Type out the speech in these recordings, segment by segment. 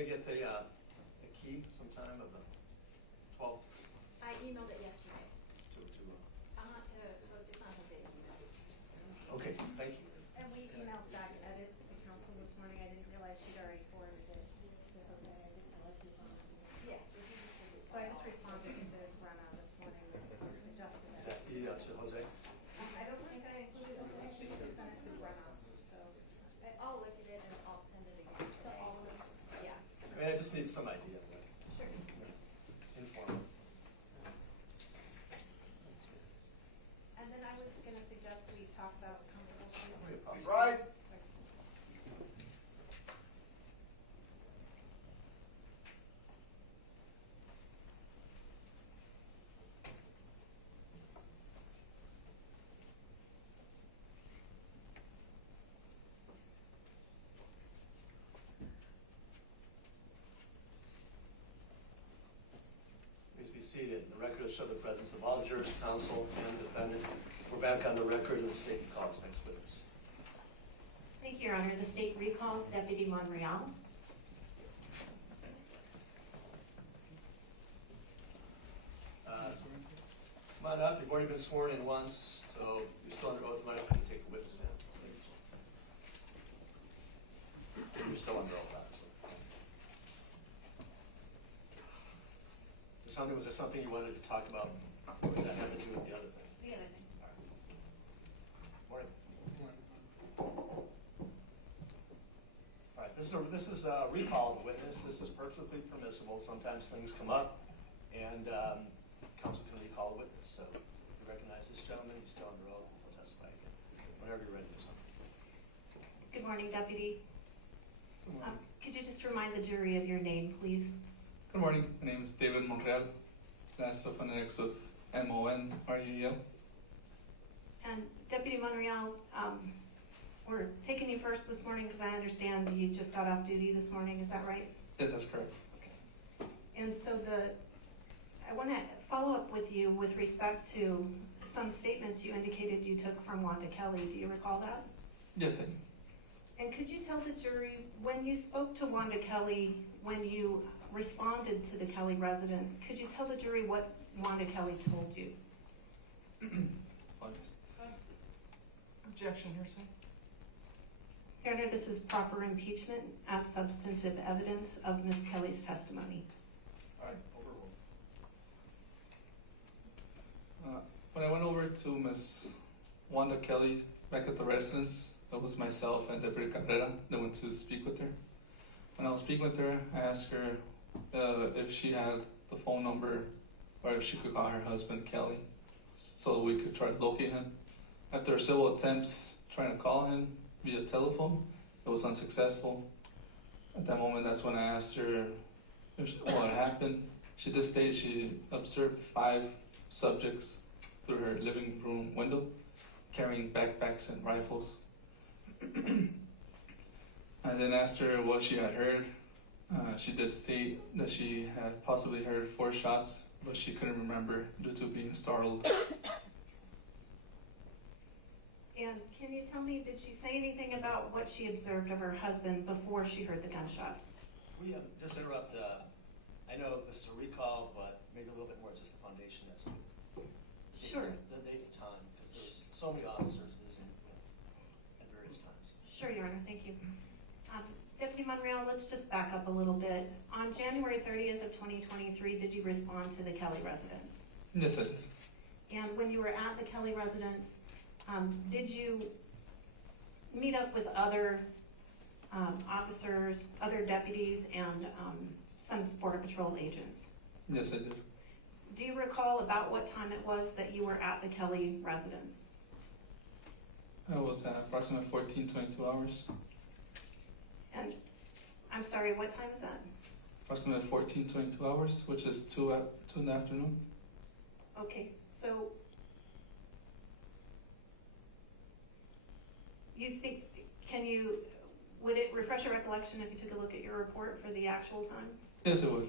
gonna get the key sometime of the 12th I emailed it yesterday. to It's not Jose. okay, thank you. And we emailed back edits to council this morning. I didn't realize she'd already forwarded it to Jose. I didn't realize he was on it. Yeah, if you just did it. So I just responded to Brenna this morning with adjusted Is that edits. to Jose? I don't think I included Jose. She should have sent it to Brenna. So, I'll look at it and I'll send it again so today. all of it. Yeah. I mean, I just need some idea, like, Sure. informal. And then I was gonna suggest we talk about comfortable shoes. Right. Please be seated. The record will show the presence of all jurors, counsel, and defendant. We're back on the record of the state calls next witness. Thank you, Your Honor. The state recalls Deputy Monreal. Come on up. You've already been sworn in once, so you're still under oath. You might have to take the witness stand. You're still under oath, obviously. Was there something you wanted to talk about? Or does that have to do with the other thing? The other thing. Morning. All right, this is a recall of a witness. This is perfectly permissible. Sometimes things come up, and counsel can recall a witness. So if you recognize this gentleman, he's still under oath. He'll testify again. Whenever you're ready to something. Good morning, Deputy. Could you just remind the jury of your name, please? Good morning. My name is David Monreal. That's the phonetics of M-O-N-R-E-A-L. And Deputy Monreal, we're taking you first this morning because I understand you just got off duty this morning. Is that right? Yes, that's correct. And so I want to follow up with you with respect to some statements you indicated you took from Wanda Kelly. Do you recall that? Yes, I do. And could you tell the jury, when you spoke to Wanda Kelly, when you responded to the Kelly residence, could you tell the jury what Wanda Kelly told you? Objection, here, sir. Your Honor, this is proper impeachment as substantive evidence of Ms. Kelly's testimony. All right, overruled. When I went over to Ms. Wanda Kelly back at the residence, it was myself and Deputy Cabrera that went to speak with her. When I was speaking with her, I asked her if she had the phone number or if she could call her husband, Kelly, so we could try to locate him. After several attempts trying to call him via telephone, it was unsuccessful. At that moment, that's when I asked her what happened. She did state she observed 5 subjects through her living room window, carrying backpacks and rifles. I then asked her what she had heard. She did state that she had possibly heard 4 shots, but she couldn't remember due to being startled. And can you tell me, did she say anything about what she observed of her husband before she heard the gunshots? We just interrupt. I know this is a recall, but maybe a little bit more just the foundation as to Sure. the date and time, because there's so many officers at various times. Sure, Your Honor, thank you. Deputy Monreal, let's just back up a little bit. On January 30th of 2023, did you respond to the Kelly residence? Yes, I did. And when you were at the Kelly residence, did you meet up with other officers, other deputies, and some Border Patrol agents? Yes, I did. Do you recall about what time it was that you were at the Kelly residence? I was at approximately 22 hours. And I'm sorry, what time is that? Approximately 22 hours, which is 2 in the afternoon. Okay, so you think, would it refresh your recollection if you took a look at your report for the actual time? Yes, it would.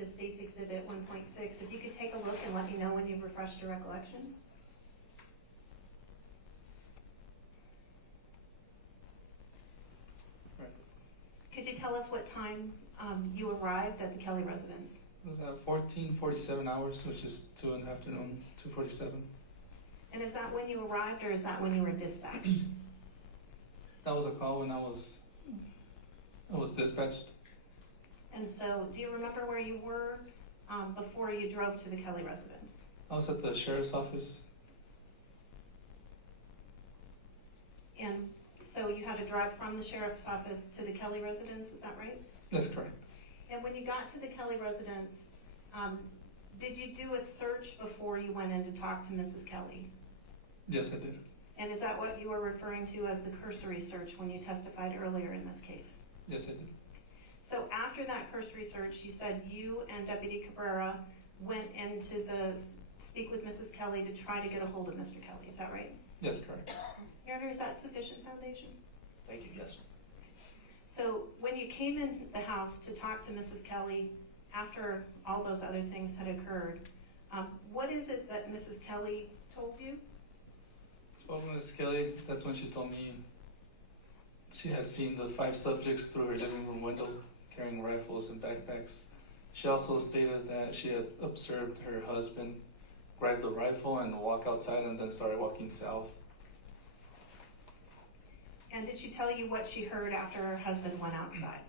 as State's Exhibit 1.6. If you could take a look and let me know when you've refreshed your recollection. Right. Could you tell us what time you arrived at the Kelly residence? It was at 14:47 hours, which is 2 in the afternoon, 2:47. And is that when you arrived, or is that when you were dispatched? That was a call when I was dispatched. And so, do you remember where you were before you drove to the Kelly residence? I was at the sheriff's office. And so you had to drive from the sheriff's office to the Kelly residence, is that right? That's correct. And when you got to the Kelly residence, did you do a search before you went in to talk to Mrs. Kelly? Yes, I did. And is that what you were referring to as the cursory search when you testified earlier in this case? Yes, I did. So after that cursory search, you said you and Deputy Cabrera went into speak with Mrs. Kelly to try to get a hold of Mr. Kelly, is that right? Yes, correct. Your Honor, is that sufficient foundation? Thank you, yes. So when you came into the house to talk to Mrs. Kelly after all those other things had occurred, what is it that Mrs. Kelly told you? Spoke with Ms. Kelly, that's when she told me she had seen the 5 subjects through her living room window carrying rifles and backpacks. She also stated that she had observed her husband grab the rifle and walk outside and then started walking south. And did she tell you what she heard after her husband went outside?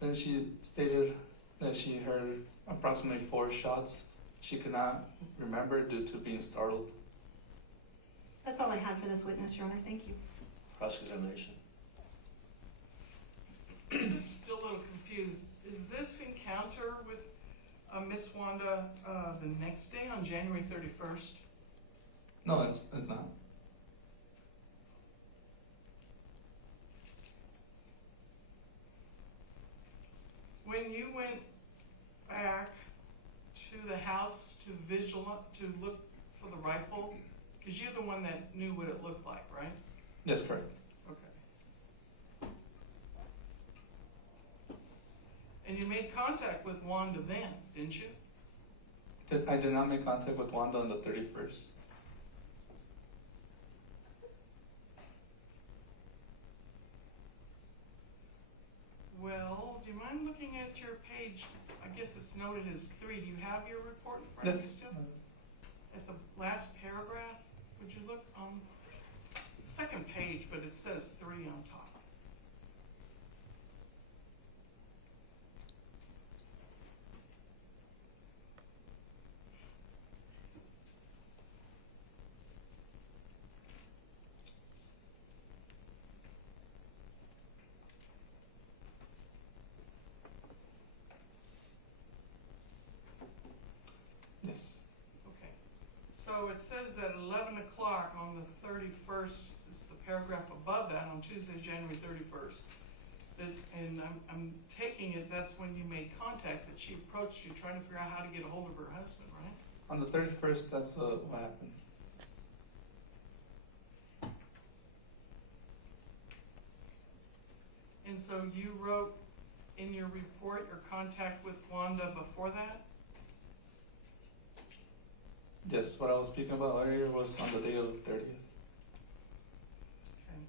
Then she stated that she heard approximately 4 shots. She could not remember due to being startled. That's all I had for this witness, Your Honor. Thank you. Cross-examination. Just still a little confused. Is this encounter with Miss Wanda the next day on January 31st? No, it's not. When you went back to the house to look for the rifle, because you're the one that knew what it looked like, right? Yes, correct. Okay. And you made contact with Wanda then, didn't you? I did not make contact with Wanda on the 31st. Well, do you mind looking at your page? I guess it's noted as 3. Do you have your report in front of you still? At the last paragraph, would you look on it's the second page, but it says 3 on top. Yes. Okay. So it says that 11 o'clock on the 31st is the paragraph above that on Tuesday, January 31st. And I'm taking it that's when you made contact, that she approached you trying to figure out how to get a hold of her husband, right? On the 31st, that's what happened. And so you wrote in your report your contact with Wanda before that? Yes, what I was speaking about earlier was on the day of the 30th. Okay.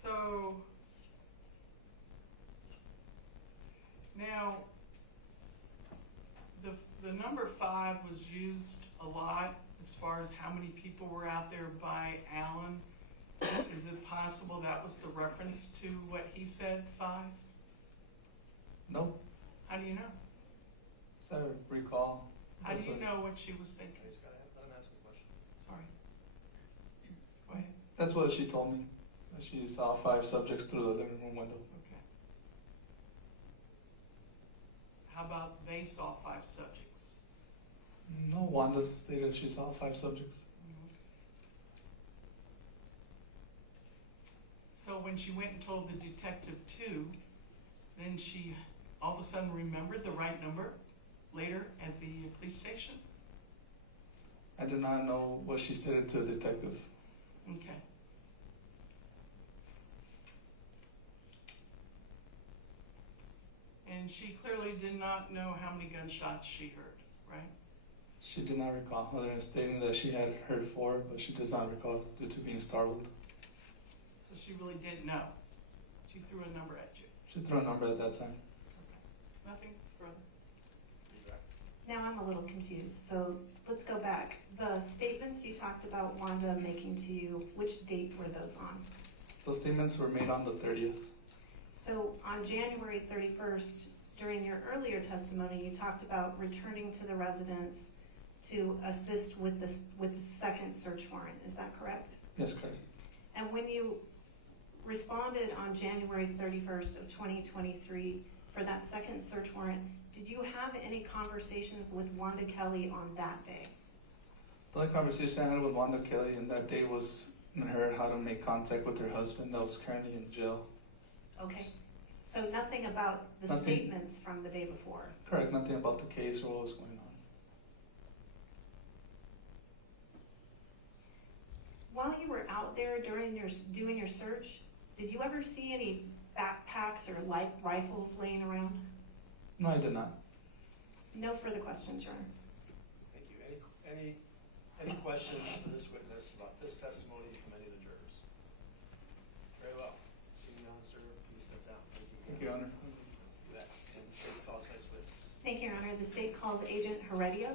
So now the number 5 was used a lot as far as how many people were out there by Alan. Is it possible that was the reference to what he said, 5? No, How do you know? so I recall. How do That's you what- know what she was thinking? Please, go ahead. Let him answer the question. Sorry. Go ahead. That's what she told me. That she saw 5 subjects through the living room window. Okay. How about they saw 5 subjects? No, Wanda stated she saw 5 subjects. So when she went and told the detective 2, then she all of a sudden remembered the right number later at the police station? I did not know what she stated to the detective. Okay. And she clearly did not know how many gunshots she heard, right? She did not recall, other than stating that she had heard 4, but she does not recall due to being startled. So she really didn't know. She threw a number at you. She threw a number at that time. Okay. Nothing further. Now I'm a little confused, so let's go back. The statements you talked about Wanda making to you, which date were those on? Those statements were made on the 30th. So on January 31st, during your earlier testimony, you talked about returning to the residence to assist with the second search warrant. Is that correct? Yes, correct. And when you responded on January 31st of 2023 for that second search warrant, did you have any conversations with Wanda Kelly on that day? The only conversation I had with Wanda Kelly on that day was on her how to make contact with her husband that was currently in jail. Okay, so nothing about the Nothing. statements from the day before? Correct, nothing about the case or what was going on. While you were out there doing your search, did you ever see any backpacks or light rifles laying around? No, I did not. No further questions, Your Honor. Thank you. Any questions for this witness about this testimony from any of the jurors? Very well. Seeing none, sir, please step down. Thank you. Thank you, Your Honor. Do that. And the state calls next witness. Thank you, Your Honor. The state calls Agent Heredia.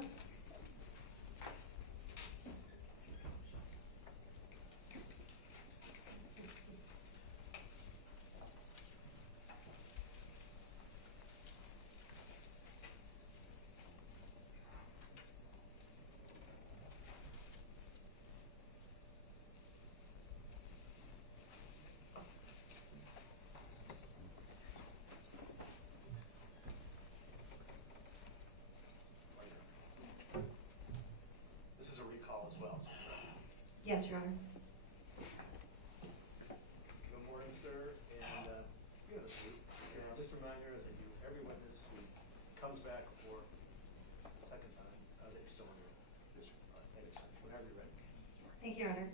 This is a recall as well. Yes, Your Honor. Good morning, sir, and you have a seat. And just a reminder, as I do every witness who comes back for a second time, that you're still under this whenever you're ready. Thank you, Your Honor.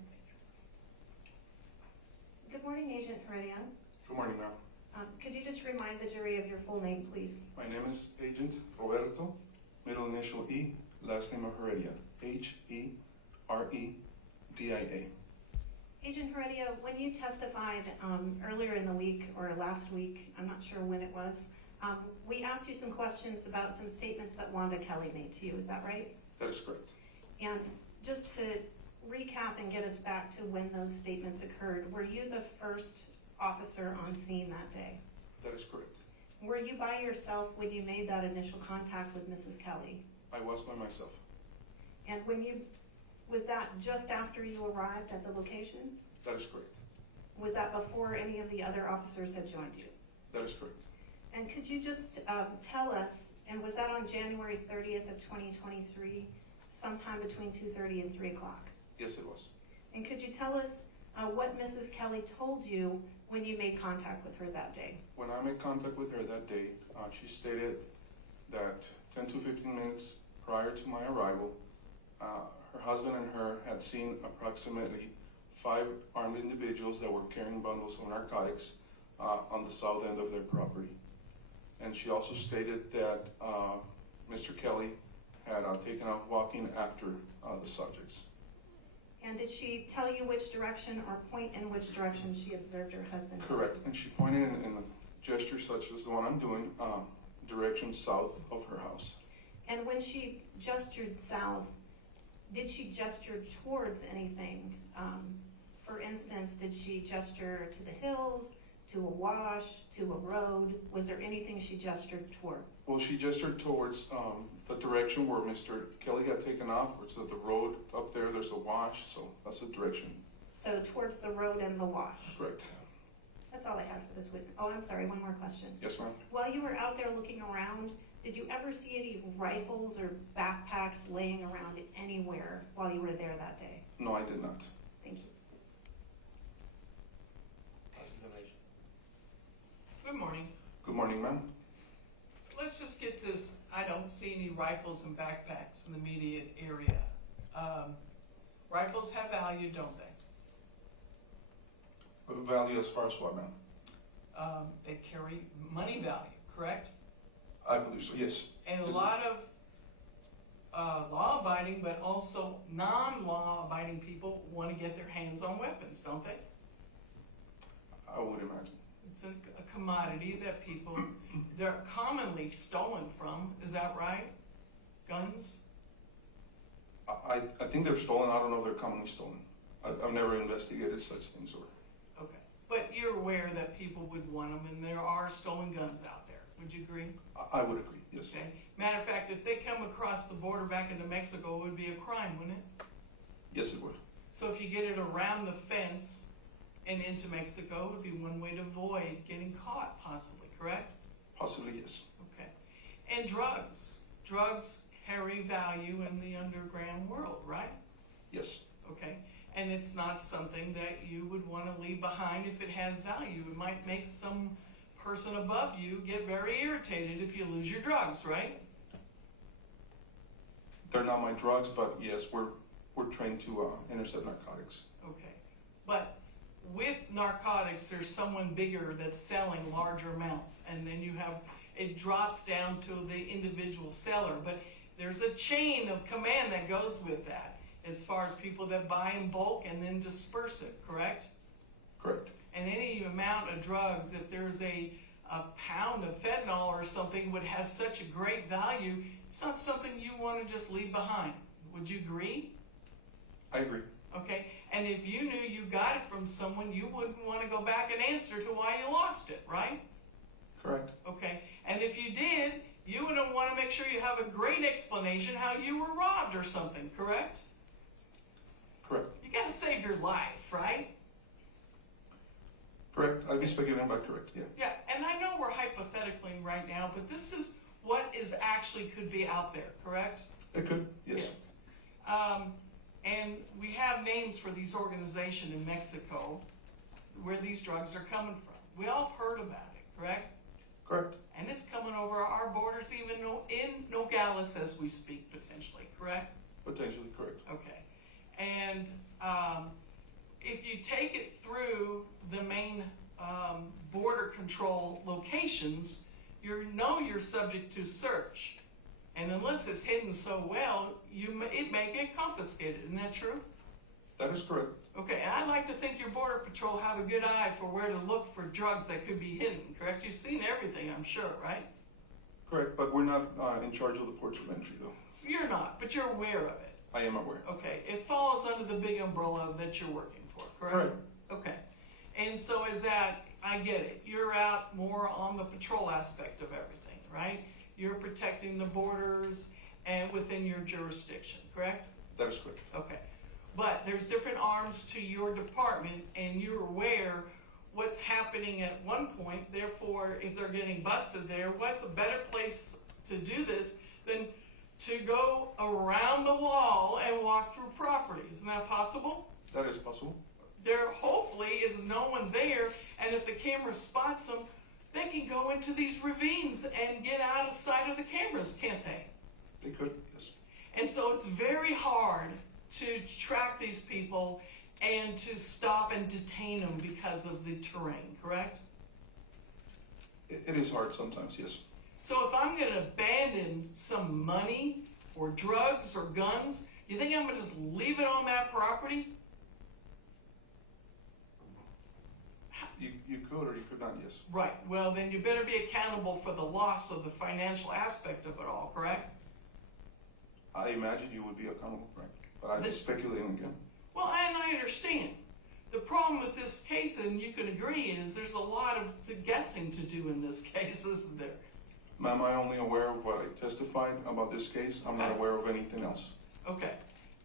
Good morning, Agent Heredia. Good morning, ma'am. Could you just remind the jury of your full name, please? My name is Agent Roberto, middle initial E, last name of Heredia, Heredia. Agent Heredia, when you testified earlier in the week or last week, I'm not sure when it was, we asked you some questions about some statements that Wanda Kelly made to you. Is that right? That is correct. And just to recap and get us back to when those statements occurred, were you the first officer on scene that day? That is correct. Were you by yourself when you made that initial contact with Mrs. Kelly? I was by myself. And was that just after you arrived at the location? That is correct. Was that before any of the other officers had joined you? That is correct. And could you just tell us, and was that on January 30th of 2023, sometime between 2:30 and 3 o'clock? Yes, it was. And could you tell us what Mrs. Kelly told you when you made contact with her that day? When I made contact with her that day, she stated that 10 to 15 minutes prior to my arrival, her husband and her had seen approximately 5 armed individuals that were carrying bundles of narcotics on the south end of their property. And she also stated that Mr. Kelly had taken out walking after the subjects. And did she tell you which direction or point in which direction she observed her husband? Correct, and she pointed in a gesture such as the one I'm doing, direction south of her house. And when she gestured south, did she gesture towards anything? For instance, did she gesture to the hills, to a wash, to a road? Was there anything she gestured toward? Well, she gestured towards the direction where Mr. Kelly had taken off, which is the road up there, there's a wash, so that's the direction. So towards the road and the wash? Correct. That's all I had for this witness. Oh, I'm sorry, one more question. Yes, ma'am. While you were out there looking around, did you ever see any rifles or backpacks laying around anywhere while you were there that day? No, I did not. Thank you. Cross-examination. Good morning. Good morning, ma'am. Let's just get this, I don't see any rifles and backpacks in the immediate area. Rifles have value, don't they? Value as far as what, ma'am? They carry money value, correct? I believe so, yes. And a Yes, lot of law-abiding, but also non-law-abiding people want to get their hands on weapons, don't they? I would imagine. It's a commodity that people, they're commonly stolen from, is that right? Guns? I think they're stolen. I don't know if they're commonly stolen. I've never investigated such things. Or Okay. But you're aware that people would want them, and there are stolen guns out there. Would you agree? I would agree, yes. Okay. Matter of fact, if they come across the border back into Mexico, it would be a crime, wouldn't it? Yes, it would. So if you get it around the fence and into Mexico, it would be one way to avoid getting caught, possibly, correct? Possibly, yes. Okay. And drugs. Drugs carry value in the underground world, right? Yes. Okay. And it's not something that you would want to leave behind if it has value. It might make some person above you get very irritated if you lose your drugs, right? They're not my drugs, but yes, we're trained to intercept narcotics. Okay. But with narcotics, there's someone bigger that's selling larger amounts, and then you have, it drops down to the individual seller. But there's a chain of command that goes with that, as far as people that buy in bulk and then disperse it, correct? Correct. And any amount of drugs, if there's a pound of fentanyl or something would have such a great value, it's not something you want to just leave behind. Would you agree? I agree. Okay, and if you knew you got it from someone, you wouldn't want to go back and answer to why you lost it, right? Correct. Okay, and if you did, you would want to make sure you have a great explanation how you were robbed or something, correct? Correct. You got to save your life, right? Correct. I'd be speculating about correct, yeah. Yeah, and I know we're hypothetically right now, but this is what is actually could be out there, correct? It could, yes. And we have names for these organizations in Mexico where these drugs are coming from. We all have heard about it, correct? Correct. And it's coming over our borders, even in Nogales as we speak, potentially, correct? Potentially correct. Okay. And if you take it through the main border control locations, you're subject to search. And unless it's hidden so well, it may get confiscated. Isn't that true? That is correct. Okay, and I'd like to think your border patrol have a good eye for where to look for drugs that could be hidden, correct? You've seen everything, I'm sure, right? Correct, but we're not in charge of the ports of entry, though. You're not, but you're aware of it. I am aware. Okay, it falls under the big umbrella that you're working for, correct? Correct. Okay, and so is that, I get it, you're out more on the patrol aspect of everything, right? You're protecting the borders and within your jurisdiction, correct? That is correct. Okay, but there's different arms to your department, and you're aware what's happening at one point. Therefore, if they're getting busted there, what's a better place to do this than to go around the wall and walk through property? Isn't that possible? That is possible. There hopefully is no one there, and if the camera spots them, they can go into these ravines and get out of sight of the cameras, can't they? They could, yes. And so it's very hard to track these people and to stop and detain them because of the terrain, correct? It is hard sometimes, yes. So if I'm going to abandon some money or drugs or guns, you think I'm going to just leave it on that property? You could or you could not, yes. Right. Well, then you better be accountable for the loss of the financial aspect of it all, correct? I imagine you would be accountable, right? But I'm just speculating again. Well, and I understand. The problem with this case, and you can agree, is there's a lot of guessing to do in this case, isn't there? Ma'am, I'm only aware of what I testified about this case. I'm not Okay. aware of anything else. Okay.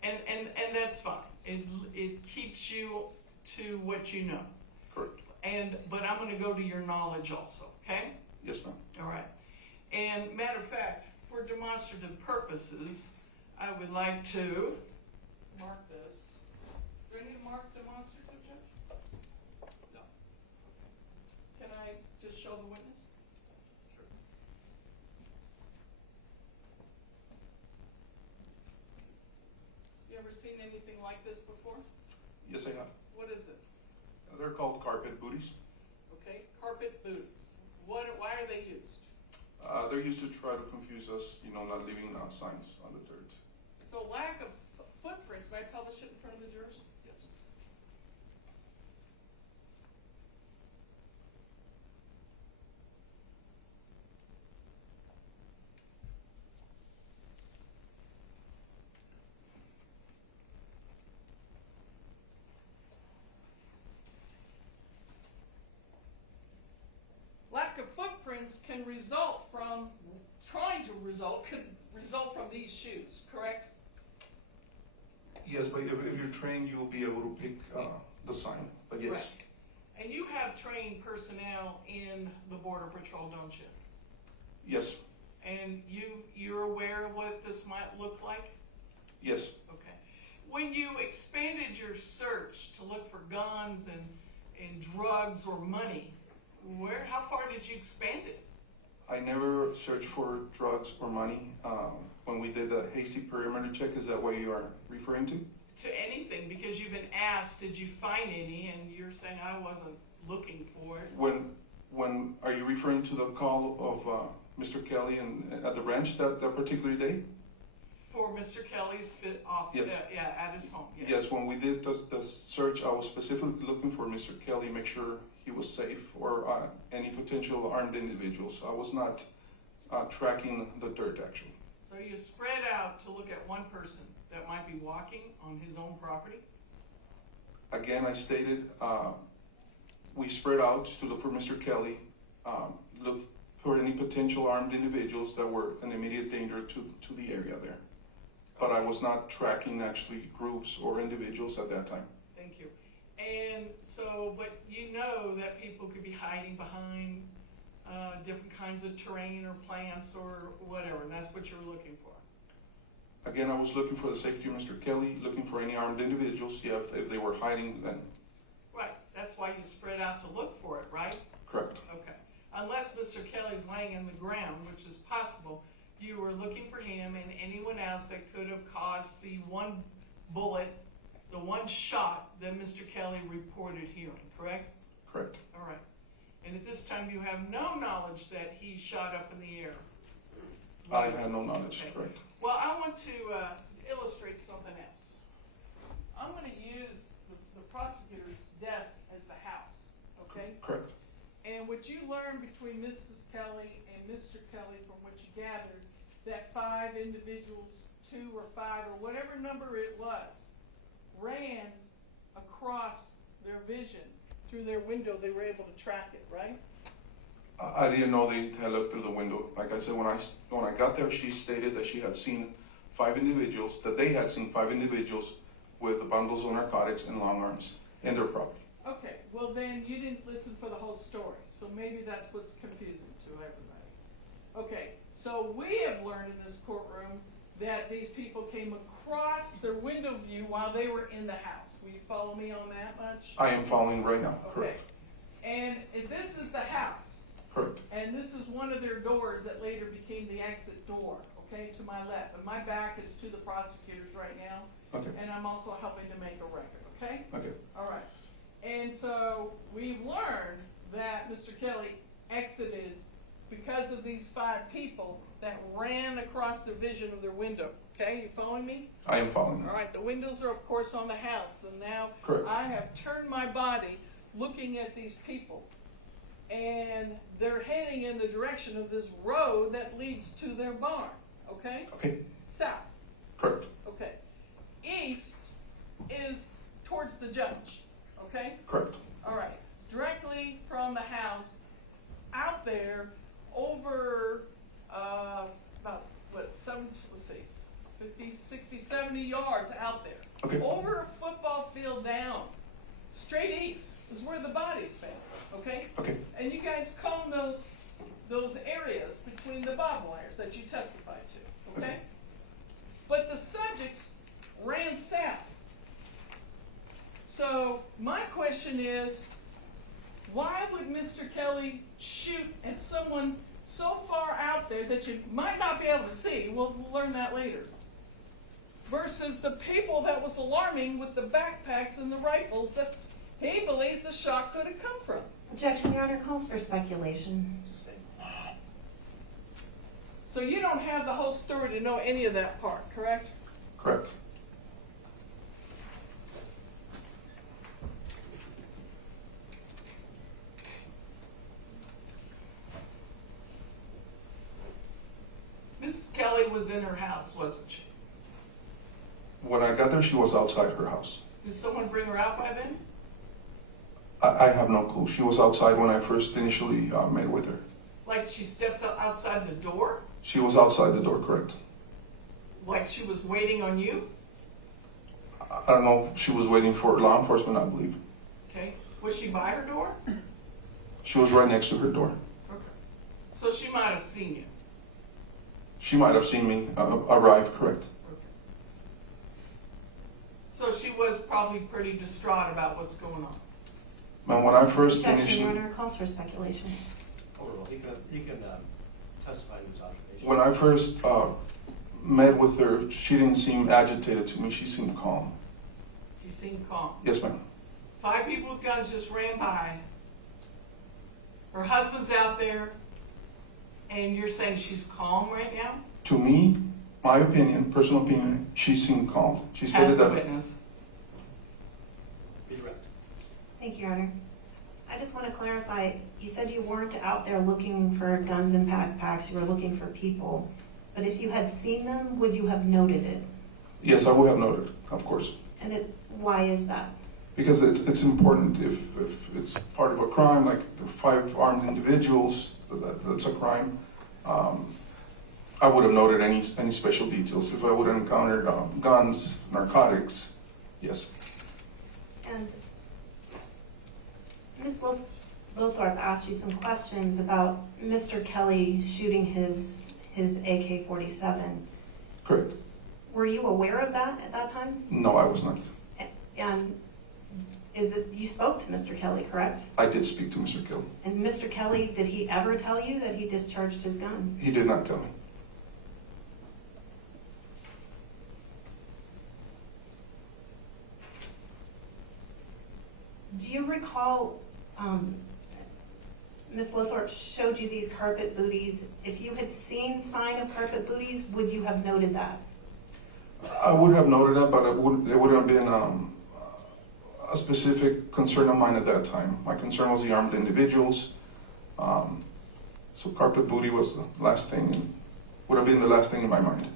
And that's fine. It keeps you to what you know. Correct. But I'm going to go to your knowledge also, okay? Yes, ma'am. All right. And matter of fact, for demonstrative purposes, I would like to mark this. Do I need to mark demonstrative, Judge? No. Can I just show the witness? Sure. You ever seen anything like this before? Yes, I have. What is this? They're called carpet booties. Okay, carpet boots. Why are they used? They're used to try to confuse us, not leaving signs on the dirt. So lack of footprints, may I publish it in front of the jurors? Yes. Lack of footprints could result from these shoes, correct? Yes, but if you're trained, you'll be able to pick the sign, but yes. Right. And you have trained personnel in the Border Patrol, don't you? Yes, And you're aware of what this might look like? yes. Okay. When you expanded your search to look for guns and drugs or money, how far did you expand it? I never searched for drugs or money. When we did the hasty perimeter check, is that what you are referring to? To anything, because you've been asked, did you find any, and you're saying I wasn't looking for it. When are you referring to the call of Mr. Kelly at the ranch that particular day? For Mr. Kelly's office, Yes. at his home, yes. Yes, when we did the search, I was specifically looking for Mr. Kelly, make sure he was safe, or any potential armed individuals. I was not tracking the dirt, actually. So you spread out to look at one person that might be walking on his own property? Again, I stated, we spread out to look for Mr. Kelly, look for any potential armed individuals that were an immediate danger to the area there. But I was not tracking actually groups or individuals at that time. Thank you. And so, but you know that people could be hiding behind different kinds of terrain or plants or whatever, and that's what you're looking for. Again, I was looking for the safety of Mr. Kelly, looking for any armed individuals, if they were hiding then. Right, that's why you spread out to look for it, right? Correct. Okay. Unless Mr. Kelly's laying in the ground, which is possible, you were looking for him and anyone else that could have caused the one bullet, the one shot that Mr. Kelly reported hearing, correct? Correct. All right. And at this time, you have no knowledge that he shot up in the air? I had no knowledge, Okay. correct. Well, I want to illustrate something else. I'm going to use the prosecutor's desk as the house, okay? Correct. And what you learned between Mrs. Kelly and Mr. Kelly, from what you gathered, that 5 individuals, 2 or 5 or whatever number it was, ran across their vision through their window. They were able to track it, right? I didn't know they had looked through the window. Like I said, when I got there, she stated that she had seen 5 individuals, that they had seen 5 individuals with bundles of narcotics and long arms in their property. Okay, well then you didn't listen for the whole story, so maybe that's what's confusing to everybody. Okay, so we have learned in this courtroom that these people came across their window view while they were in the house. Will you follow me on that much? I am following right now, Okay. correct. And this is the house. Correct. And this is one of their doors that later became the exit door, okay, to my left. And my back is to the prosecutors right now. Okay. And I'm also helping to make a record, okay? Okay. All right. And so we've learned that Mr. Kelly exited because of these 5 people that ran across the vision of their window. Okay, you following me? I am following. All right, the windows are of course on the house, and now Correct. I have turned my body looking at these people. And they're heading in the direction of this road that leads to their barn, okay? Okay. South, Correct. okay. East is towards the judge, okay? Correct. All right, directly from the house, out there, over about, what, 50, 60, 70 yards out there. Okay. Over a football field down, straight east is where the body's found, okay? Okay. And you guys comb those areas between the barbed wires that you testified to, okay? Okay. But the subjects ran south. So my question is, why would Mr. Kelly shoot at someone so far out there that you might not be able to see? We'll learn that later. Versus the people that was alarming with the backpacks and the rifles that he believes the shot could have come from. Objection, Your Honor, calls for speculation. Just a So you don't have the whole story to know any of that part, correct? Correct. Mrs. Kelly was in her house, wasn't she? When I got there, she was outside her house. Did someone bring her out by then? I have no clue. She was outside when I first initially met with her. Like she steps outside the door? She was outside the door, correct. Like she was waiting on you? I don't know, she was waiting for law enforcement, I believe. Okay. Was she by her door? She was right next to her door. Okay. So she might have seen you. She might have seen me arrive, correct. So she was probably pretty distraught about what's going on. And when I first Objection, initially, Your Honor, calls for speculation. Overall, he can testify to his observation. when I first met with her, she didn't seem agitated to me. She seemed calm. She seemed calm. Yes, ma'am. 5 people with guns just ran by. Her husband's out there, and you're saying she's calm right now? To me, my opinion, personal opinion, she seemed calm. She As stated the that. witness. Be direct. Thank you, Your Honor. I just want to clarify, you said you weren't out there looking for guns and backpacks, you were looking for people. But if you had seen them, would you have noted it? Yes, I would have noted, of course. And why is that? Because it's important if it's part of a crime, like 5 armed individuals, that's a crime. I would have noted any special details. If I would have encountered guns, narcotics, yes. And Ms. Lothorpe asked you some questions about Mr. Kelly shooting his AK-47. Correct. Were you aware of that at that time? No, I was not. And you spoke to Mr. Kelly, correct? I did speak to Mr. Kelly. And Mr. Kelly, did he ever tell you that he discharged his gun? He did not tell me. Do you recall, Ms. Lothorpe showed you these carpet booties. If you had seen sign of carpet booties, would you have noted that? I would have noted that, but it would have been a specific concern of mine at that time. My concern was the armed individuals. So carpet booty was the last thing, would have been the last thing in my mind.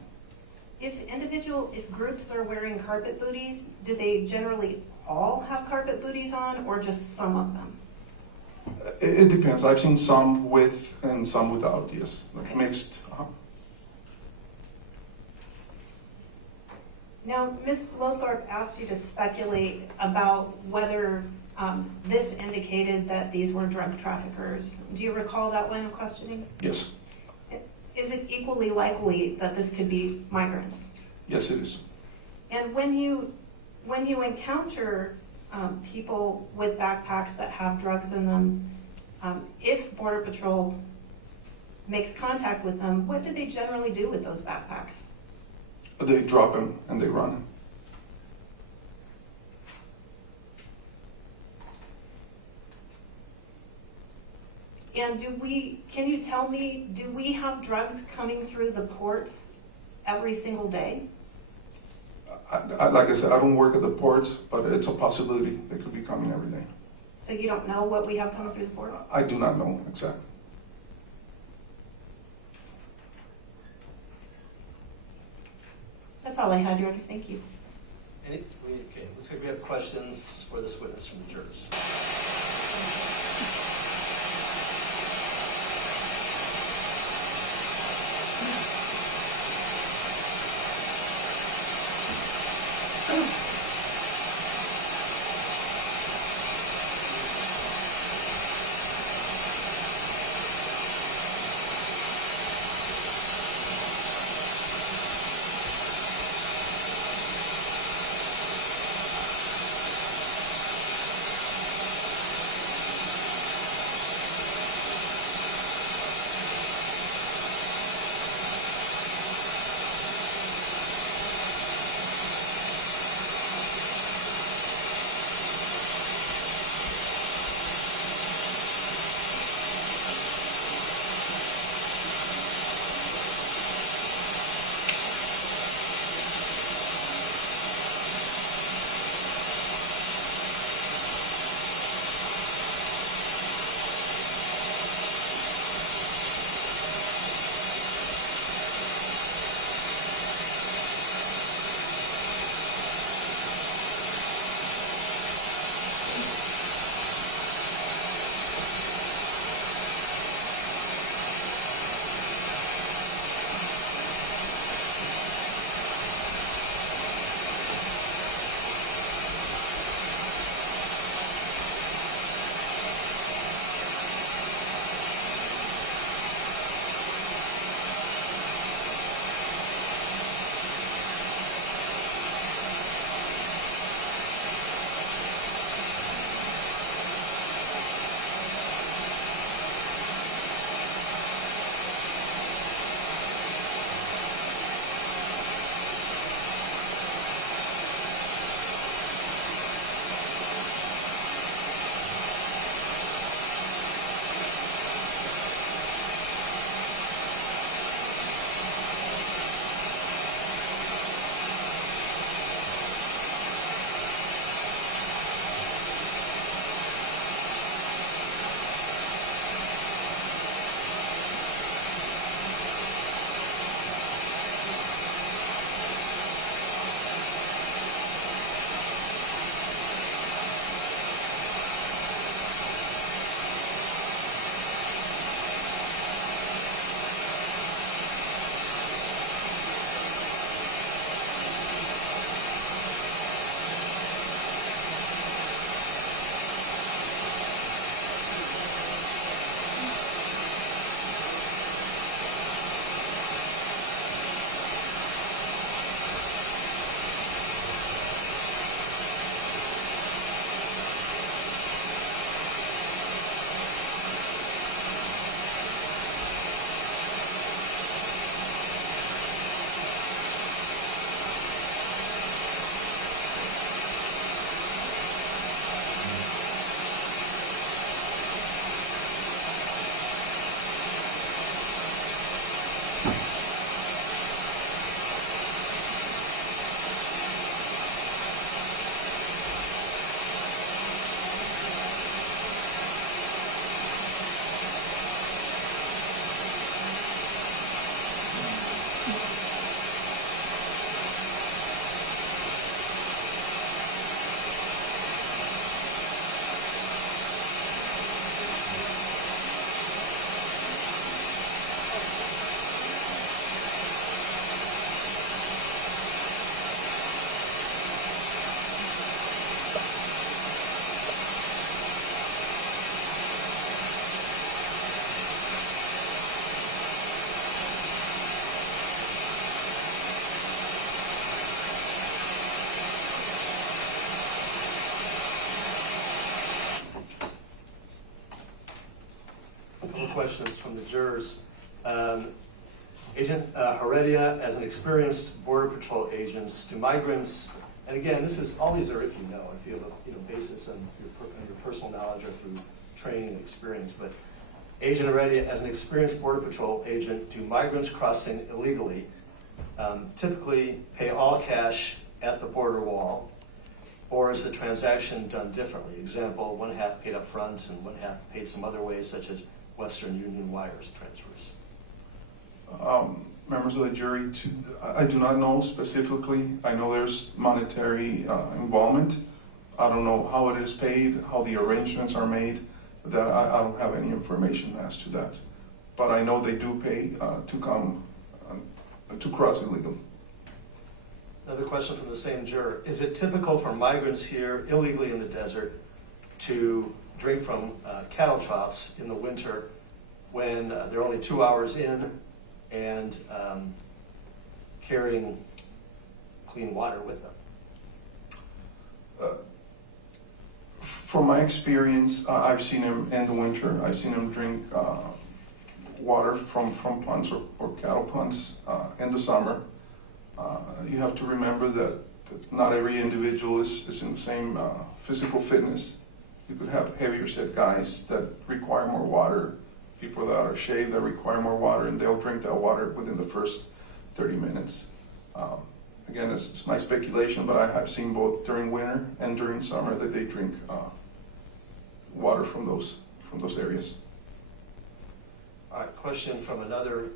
If groups are wearing carpet booties, do they generally all have carpet booties on, or just some of them? It depends. I've seen some with and some without, yes. Like Okay. mixed. Now, Ms. Lothorpe asked you to speculate about whether this indicated that these were drug traffickers. Do you recall that line of questioning? Yes. Is it equally likely that this could be migrants? Yes, it is. And when you encounter people with backpacks that have drugs in them, if Border Patrol makes contact with them, what do they generally do with those backpacks? They drop them and they run. And can you tell me, do we have drugs coming through the ports every single day? Like I said, I don't work at the ports, but it's a possibility. They could be coming every day. So you don't know what we have coming through the port? I do not know exactly. That's all I had, Your Honor. Thank you. Okay, looks like we have questions for this witness from the jurors. couple of questions from the jurors. Agent Heredia, as an experienced Border Patrol agent, do migrants, and again, all these are if you know, if you have a basis on your personal knowledge or through training and experience, but Agent Heredia, as an experienced Border Patrol agent, do migrants crossing illegally typically pay all cash at the border wall, or is the transaction done differently? Example, one half paid up front and one half paid some other ways, such as Western Union wires transfers. Members of the jury, I do not know specifically. I know there's monetary involvement. I don't know how it is paid, how the arrangements are made. That I don't have any information as to that. But I know they do pay to come to cross illegally. Another question from the same juror. Is it typical for migrants here illegally in the desert to drink from cattle troughs in the winter when they're only 2 hours in and carrying clean water with them? From my experience, I've seen them in the winter. I've seen them drink water from ponds or cattle ponds in the summer. You have to remember that not every individual is in the same physical fitness. You could have heavier set guys that require more water, people that are shaved that require more water, and they'll drink that water within the first 30 minutes. Again, it's my speculation, but I have seen both during winter and during summer that they drink water from those areas. All right, question from another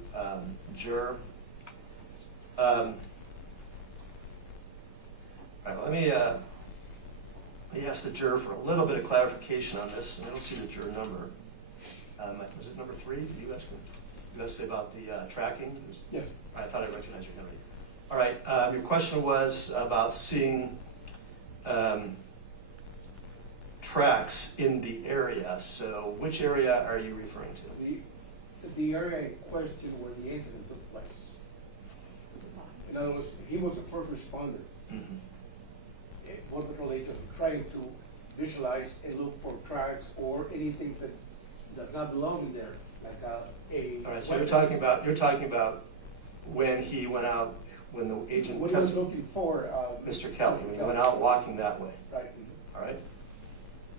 juror. All right, let me ask the juror for a little bit of clarification on this. I don't see the juror number. Was it number 3? Did you ask me? You asked about the tracking? Yes. I thought I recognized your number. All right, your question was about seeing tracks in the area. So which area are you referring to? The area in question where the incident took place. In other words, he was the first responder. Mm-hmm. Border Patrol agents are trying to visualize and look for tracks or anything that does not belong in there, like a. All right, so you're talking about when he went out, when the agent What he was looking for. Mr. Kelly, when he went out walking that way. Right. All right.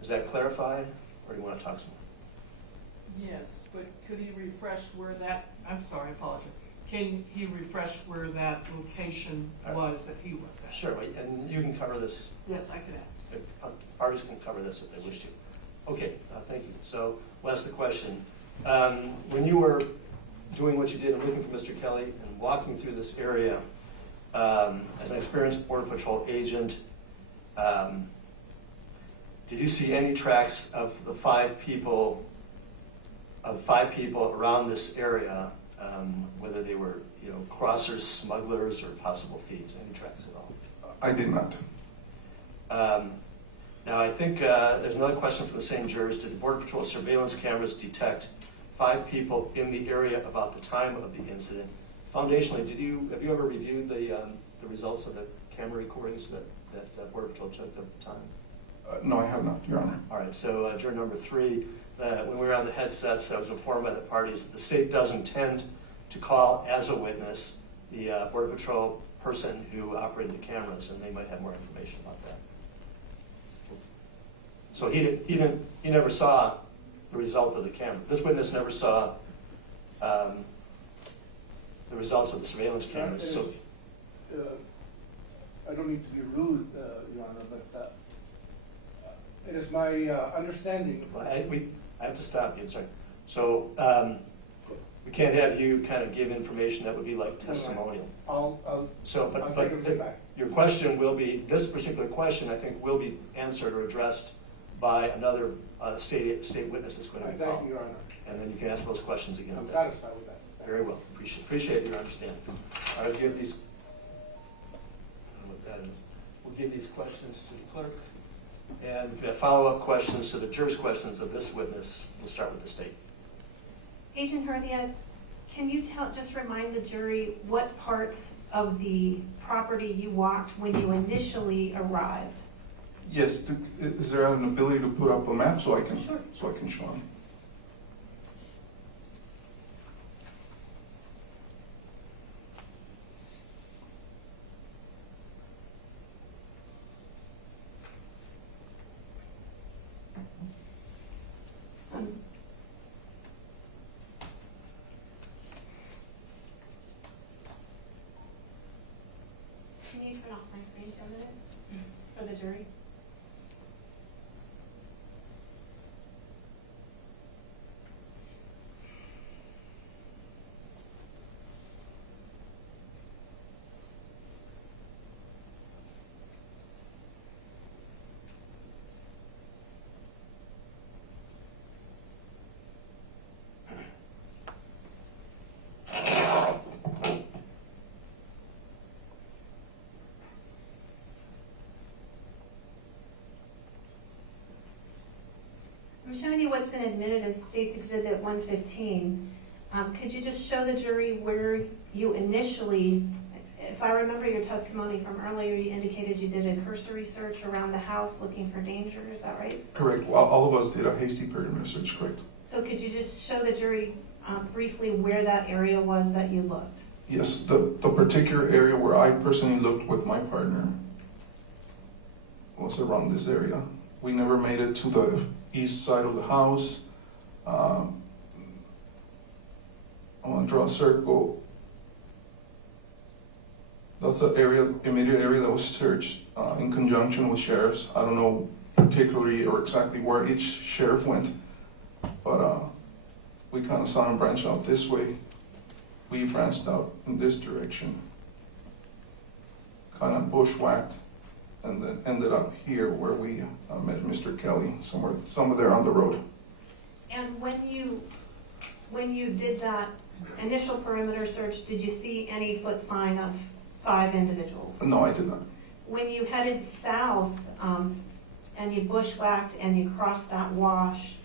Is that clarified, or do you want to talk some more? Yes, but could he refresh where that, I'm sorry, I apologize. Can he refresh where that location was that he was at? Sure, and you can cover this. Yes, I could ask. Parties can cover this if they wish to. Okay, thank you. So, we'll ask the question. When you were doing what you did and looking for Mr. Kelly and walking through this area, as an experienced Border Patrol agent, did you see any tracks of the 5 people around this area, whether they were, crossers, smugglers, or possible thieves? Any tracks at all? I did not. Now, I think there's another question from the same jurors. Did the Border Patrol surveillance cameras detect 5 people in the area about the time of the incident? Foundationally, have you ever reviewed the results of the camera recordings that Border Patrol took at the time? No, I have not, Your Honor. All right, so juror number 3, when we were on the headsets, I was informed by the parties that the state does intend to call as a witness the Border Patrol person who operated the cameras, and they might have more information about that. So he never saw the result of the camera. This witness never saw the results of the surveillance cameras. So, I don't need to be rude, Your Honor, but it is my understanding. I have to stop you. Sorry. So we can't have you kind of give information that would be like testimonial. I'll take it back. Your question will be, this particular question, I think, will be answered or addressed by another state witness that's going to be called. Thank you, Your Honor. And then you can ask those questions again. I'm satisfied with that. Very well. Appreciate your understanding. All right, we'll give these questions to the clerk. And if you have follow-up questions to the jurors' questions of this witness, we'll start with the state. Agent Heredia, can you just remind the jury what parts of the property you walked when you initially arrived? Yes. Is there an ability to put up a map so I can Sure. show them? showing you what's been admitted as State's Exhibit 115. Could you just show the jury where you initially, if I remember your testimony from earlier, you indicated you did a cursory search around the house looking for danger, is that right? Correct. Well, all of us did a hasty perimeter search, correct? So could you just show the jury briefly where that area was that you looked? Yes, the particular area where I personally looked with my partner was around this area. We never made it to the east side of the house. I'm gonna draw a circle. That's the area, immediate area that was searched in conjunction with sheriffs. I don't know particularly or exactly where each sheriff went, but we kind of saw him branch out this way. We branched out in this direction, kind of bushwhacked, and then ended up here where we met Mr. Kelly, somewhere there on the road. And when you did that initial perimeter search, did you see any foot sign of 5 individuals? No, I did not. When you headed south and you bushwhacked and you crossed that wash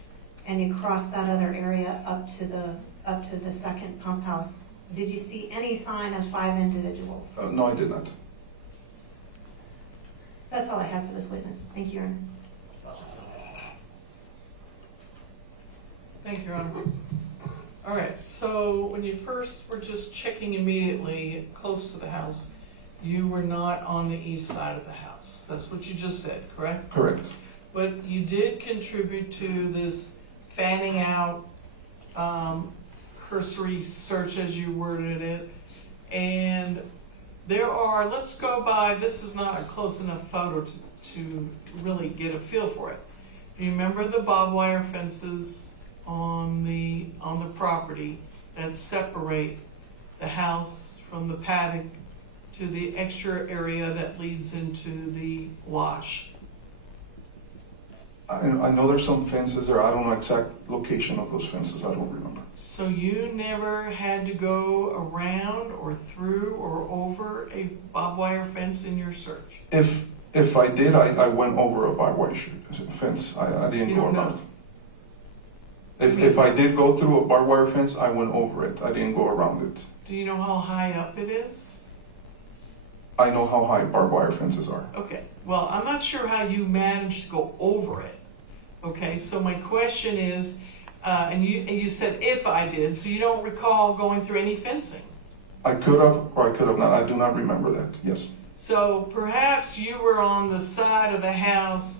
and you crossed that other area up to the second pump house, did you see any sign of 5 individuals? No, I did not. That's all I have for this witness. Thank you, Your Honor. Thank you, Your Honor. All right, so when you first were just checking immediately close to the house, you were not on the east side of the house. That's what you just said, correct? Correct. But you did contribute to this fanning out cursory search, as you worded it. And there are, let's go by, this is not a close enough photo to really get a feel for it. You remember the barbed wire fences on the property that separate the house from the paddock to the extra area that leads into the wash? I know there's some fences there. I don't know exact location of those fences. I don't remember. So you never had to go around or through or over a barbed wire fence in your search? If I did, I went over a barbed wire fence. I didn't You go don't around know. it. If I did go through a barbed wire fence, I went over it. I didn't go around it. Do you know how high up it is? I know how high barbed wire fences are. Okay, well, I'm not sure how you managed to go over it. Okay, so my question is, and you said if I did, so you don't recall going through any fencing? I could have, or I could have not. I do not remember that. Yes. So perhaps you were on the side of the house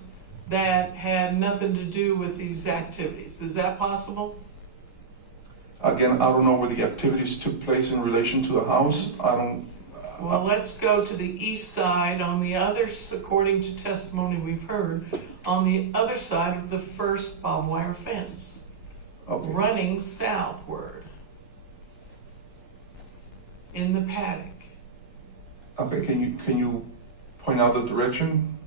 that had nothing to do with these activities. Is that possible? Again, I don't know where the activities took place in relation to the house. I don't. Well, let's go to the east side on the other, according to testimony we've heard, on the other side of the first barbed wire fence, Okay. running southward in the paddock. Okay. Can you point out the direction?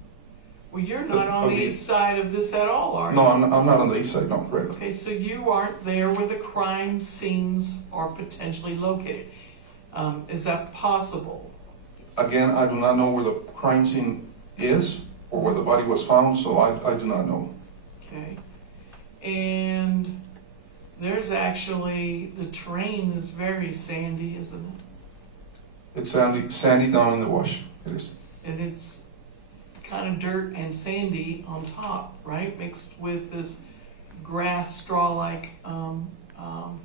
Well, you're not on the Okay. east side of this at all, are you? No, I'm not on the east side. No, correct. Okay, so you aren't there where the crime scenes are potentially located. Is that possible? Again, I do not know where the crime scene is or where the body was found, so I do not know. Okay. And there's actually, the terrain is very sandy, isn't it? It's sandy down in the wash. It is. And it's kind of dirt and sandy on top, right? Mixed with this grass, straw-like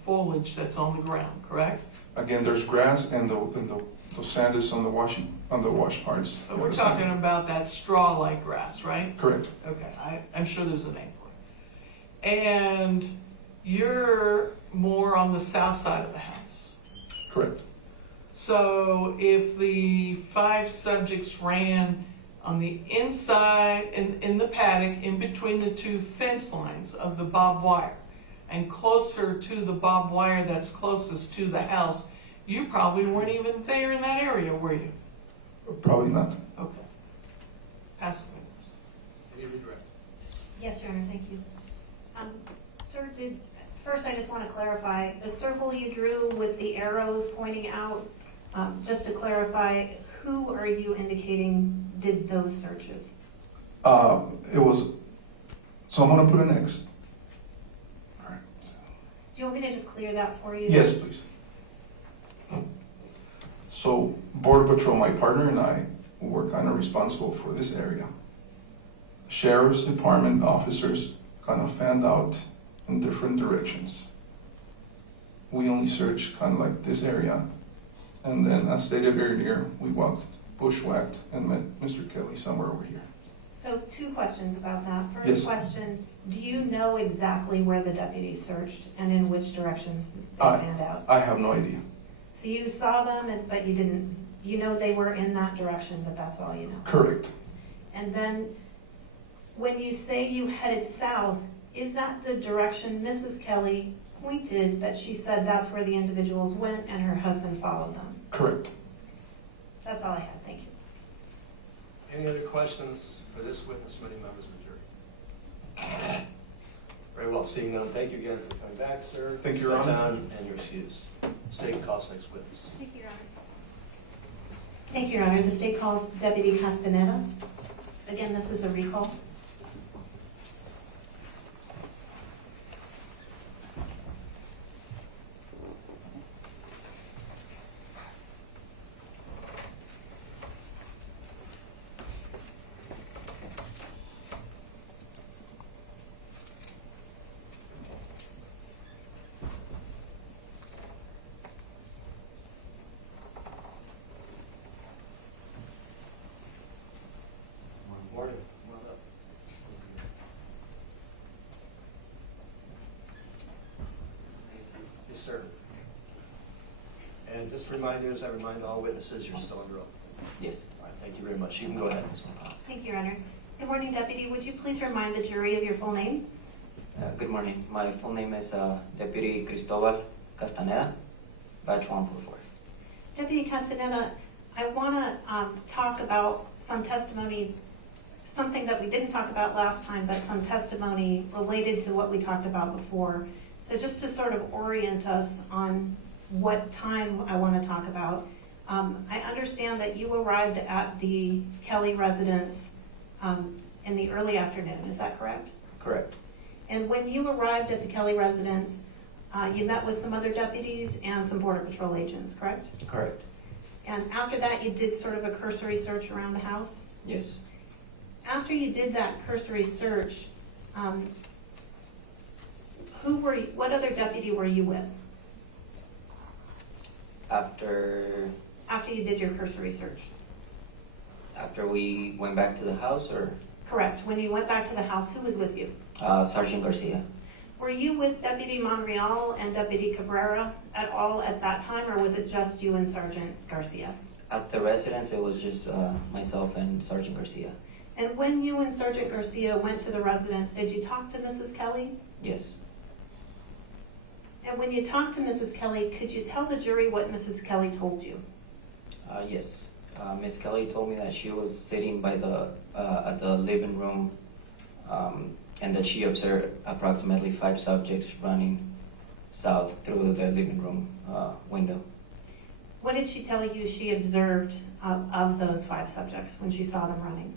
foliage that's on the ground, correct? Again, there's grass and the sand is on the wash parts. But we're talking about that straw-like grass, right? Correct. Okay, I'm sure there's a name for it. And you're more on the south side of the house. Correct. So if the 5 subjects ran on the inside, in the paddock, in between the 2 fence lines of the barbed wire, and closer to the barbed wire that's closest to the house, you probably weren't even there in that area, were you? Probably not. Okay. Pass the witness. Yes, Your Honor, thank you. Sir, first I just want to clarify, the circle you drew with the arrows pointing out, just to clarify, who are you indicating did those searches? It was, so I'm going to put an X. me to just clear that for you? Yes, please. So Border Patrol, my partner and I, were kind of responsible for this area. Sheriff's Department officers kind of fanned out in different directions. We only searched kind of like this area, and then as stated earlier, we walked, bushwhacked, and met Mr. Kelly somewhere over here. So 2 questions about that. Yes. First question, do you know exactly where the deputies searched and in which directions they I- fanned out? I have no idea. So you saw them, but you didn't, you know they were in that direction, but that's all you know? Correct. And then, when you say you headed south, is that the direction Mrs. Kelly pointed that she said that's where the individuals went and her husband followed them? Correct. That's all I had, thank you. Any other questions for this witness from any members of the jury? Very well, seeing none, thank you again for coming back, sir. Thank you, Your Sit Honor. down and you're excused. State calls next witness. Thank you, Your Honor. Thank you, Your Honor. The state calls Deputy Castaneda. Again, this is a recall. Morning. Come on up. Yes, sir. And just to remind you, as I remind all witnesses, you're still under oath. Yes. All right, thank you very much. You can go ahead. Thank you, Your Honor. Good morning, Deputy. Would you please remind the jury of your full name? Good morning. My full name is Deputy Cristobal Castaneda, Batch 144. Deputy Castaneda, I want to talk about some testimony, something that we didn't talk about last time, but some testimony related to what we talked about before. So just to sort of orient us on what time I want to talk about, I understand that you arrived at the Kelly residence in the early afternoon. Is that correct? Correct. And when you arrived at the Kelly residence, you met with some other deputies and some Border Patrol agents, correct? Correct. And after that, you did sort of a cursory search around the house? Yes. After you did that cursory search, what other deputy were you with after you did your cursory search? After we went back to the house, or Correct. When you went back to the house, who was with you? Sergeant Garcia? Were you with Deputy Monreal and Deputy Cabrera at all at that time, or was it just you and Sergeant Garcia? At the residence, it was just myself and Sergeant Garcia. And when you and Sergeant Garcia went to the residence, did you talk to Mrs. Kelly? Yes. And when you talked to Mrs. Kelly, could you tell the jury what Mrs. Kelly told you? Yes. Miss Kelly told me that she was sitting by at the living room, and that she observed approximately 5 subjects running south through the living room window. What did she tell you she observed of those 5 subjects when she saw them running?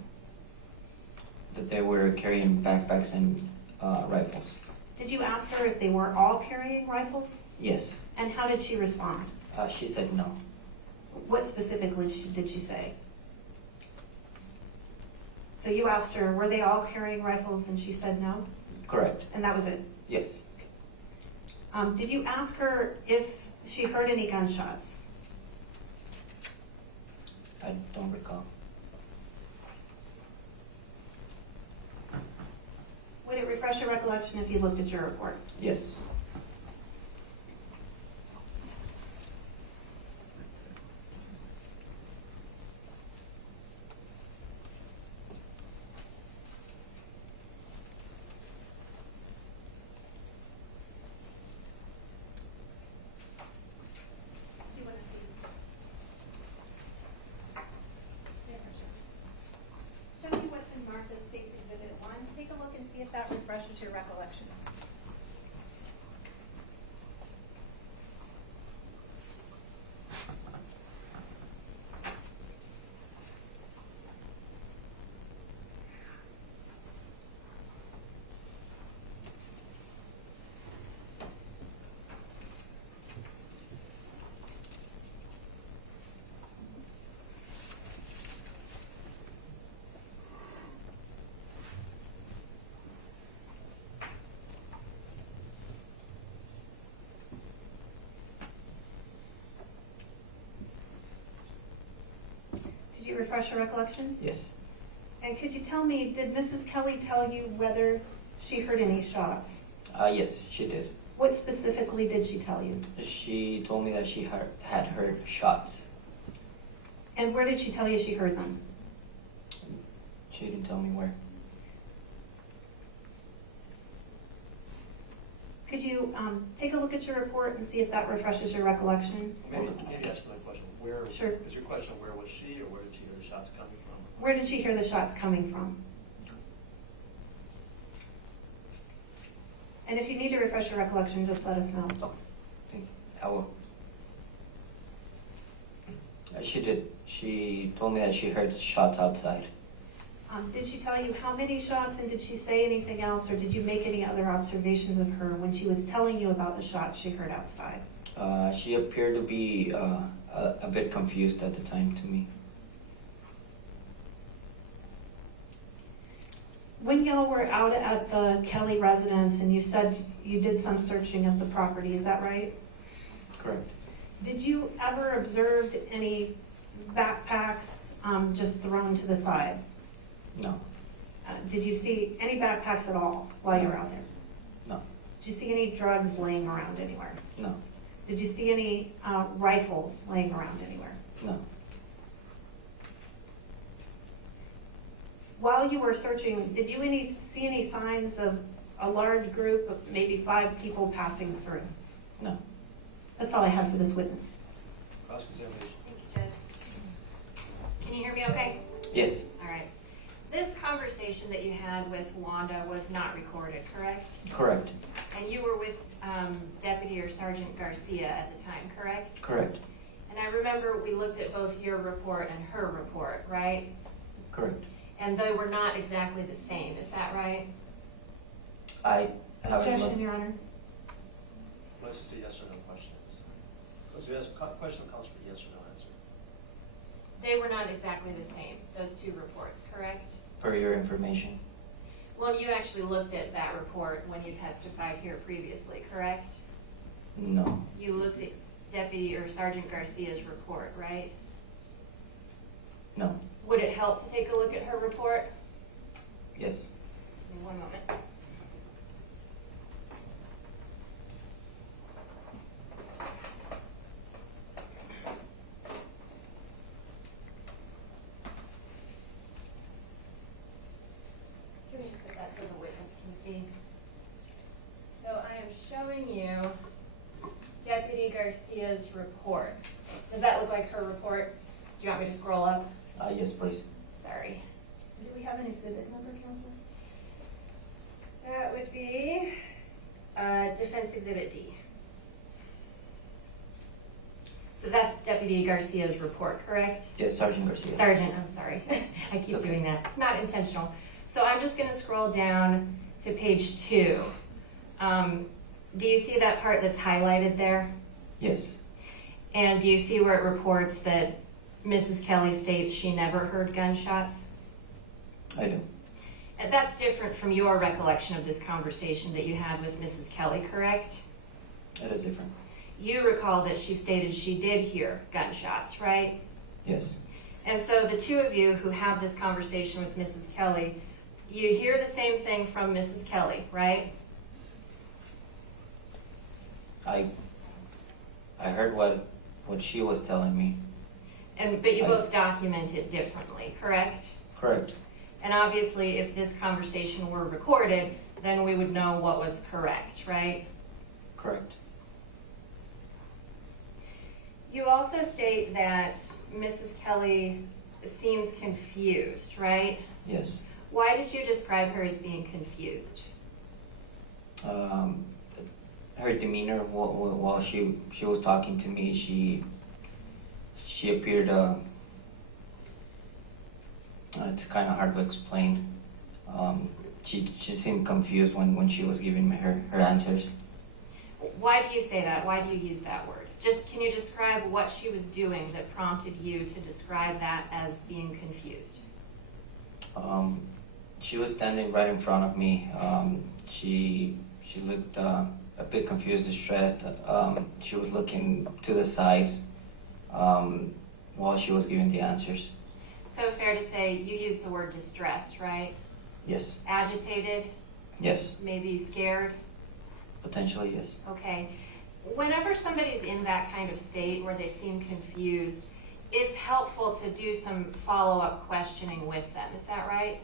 That they were carrying backpacks and rifles. Did you ask her if they were all carrying rifles? Yes. And how did she respond? She said no. What specifically did she say? So you asked her, were they all carrying rifles, and she said no? Correct. And that was it? Yes. Did you ask her if she heard any gunshots? I don't recall. Would it refresh your recollection if you looked at your report? Yes. Do you want to see? Show me what's been marked as State's Exhibit 1. Take a look and see if that refreshes your recollection. refresh your recollection? Yes. And could you tell me, did Mrs. Kelly tell you whether she heard any shots? Yes, she did. What specifically did she tell you? She told me that she had heard shots. And where did she tell you she heard them? She didn't tell me where. Could you take a look at your report and see if that refreshes your recollection? Maybe ask another question. Where, Sure. is your question where was she, or where did she hear the shots coming from? Where did she hear the shots coming from? And if you need to refresh your recollection, just let us know. I will. She did. She told me that she heard shots outside. Did she tell you how many shots, and did she say anything else, or did you make any other observations of her when she was telling you about the shots she heard outside? She appeared to be a bit confused at the time to me. When y'all were out at the Kelly residence and you said you did some searching of the property, is that right? Correct. Did you ever observe any backpacks just thrown to the side? No. Did you see any backpacks at all while you were out there? No. Did you see any drugs laying around anywhere? No. Did you see any rifles laying around anywhere? No. While you were searching, did you see any signs of a large group of maybe 5 people passing through? No. That's all I have for this witness. Cross-examination. Thank you, Judge. Can you hear me okay? Yes. All right. This conversation that you had with Wanda was not recorded, correct? Correct. And you were with Deputy or Sergeant Garcia at the time, correct? Correct. And I remember we looked at both your report and her report, right? Correct. And they were not exactly the same, is that right? I haven't Objection, looked. Your Honor. Well, it's just a yes or no question. Because the question calls for a yes or no answer. They were not exactly the same, those two reports, correct? For your information. Well, you actually looked at that report when you testified here previously, correct? No. You looked at Deputy or Sergeant Garcia's report, right? No. Would it help to take a look at her report? Yes. Give me one moment. Can we just put that so the witness can see? So I am showing you Deputy Garcia's report. Does that look like her report? Do you want me to scroll up? Yes, please. Sorry. Do we have an exhibit number, Counsel? That would be Defense Exhibit D. So that's Deputy Garcia's report, correct? Yes, Sergeant Garcia. Sergeant, I'm sorry. I keep Okay. doing that. It's not intentional. So I'm just going to scroll down to page 2. Do you see that part that's highlighted there? Yes. And do you see where it reports that Mrs. Kelly states she never heard gunshots? I do. And that's different from your recollection of this conversation that you had with Mrs. Kelly, correct? It is different. You recall that she stated she did hear gunshots, right? Yes. And so the two of you who have this conversation with Mrs. Kelly, you hear the same thing from Mrs. Kelly, right? I heard what she was telling me. But you both document it differently, correct? Correct. And obviously, if this conversation were recorded, then we would know what was correct, right? Correct. You also state that Mrs. Kelly seems confused, right? Yes. Why did you describe her as being confused? Her demeanor while she was talking to me, she appeared. It's kind of hard to explain. She seemed confused when she was giving me her answers. Why do you say that? Why do you use that word? Just can you describe what she was doing that prompted you to describe that as being confused? She was standing right in front of me. She looked a bit confused, distressed. She was looking to the sides while she was giving the answers. So fair to say you used the word distressed, right? Yes. Agitated, Yes. maybe scared? Potentially, yes. Okay. Whenever somebody's in that kind of state where they seem confused, it's helpful to do some follow-up questioning with them. Is that right?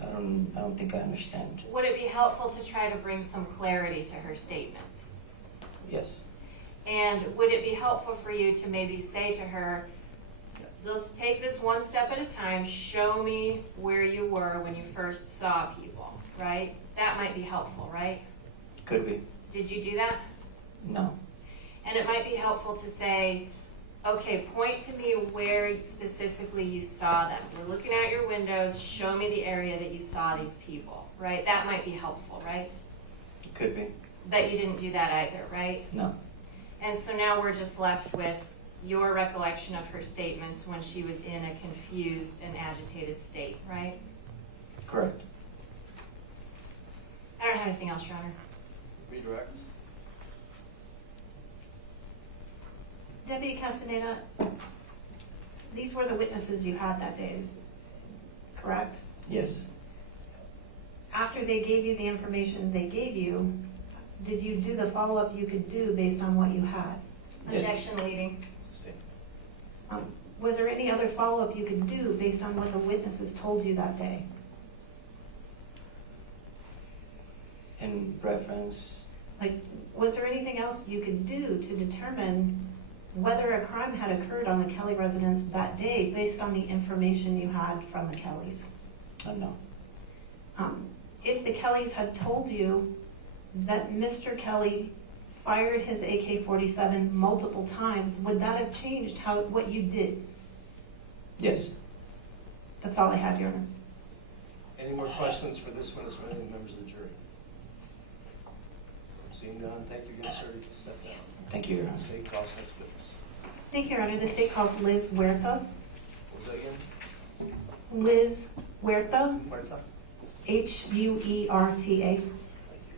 I don't think I understand. Would it be helpful to try to bring some clarity to her statement? Yes. And would it be helpful for you to maybe say to her, let's take this one step at a time, show me where you were when you first saw people, right? That might be helpful, right? Could be. Did you do that? No. And it might be helpful to say, okay, point to me where specifically you saw them. We're looking out your windows, show me the area that you saw these people, right? That might be helpful, right? Could be. But you didn't do that either, right? No. And so now we're just left with your recollection of her statements when she was in a confused and agitated state, right? Correct. I don't have anything else, Your Honor. Redirect. Deputy Castaneda, these were the witnesses you had that day, correct? Yes. After they gave you the information they gave you, did you do the follow-up you could do based on what you had? Yes. Objection leading. Was there any other follow-up you could do based on what the witnesses told you that day? In reference, Like, was there anything else you could do to determine whether a crime had occurred on the Kelly residence that day based on the information you had from the Kellys? no. If the Kellys had told you that Mr. Kelly fired his AK-47 multiple times, would that have changed what you did? Yes. That's all I had, Your Honor. Any more questions for this witness or any members of the jury? Seeing none, thank you again, sir. You can step down. Thank you, Your Honor. State calls next witness. Thank you, Your Honor. The state calls Liz Huerta. What was that again? Liz Huerta, Martha? Huerta. Thank you.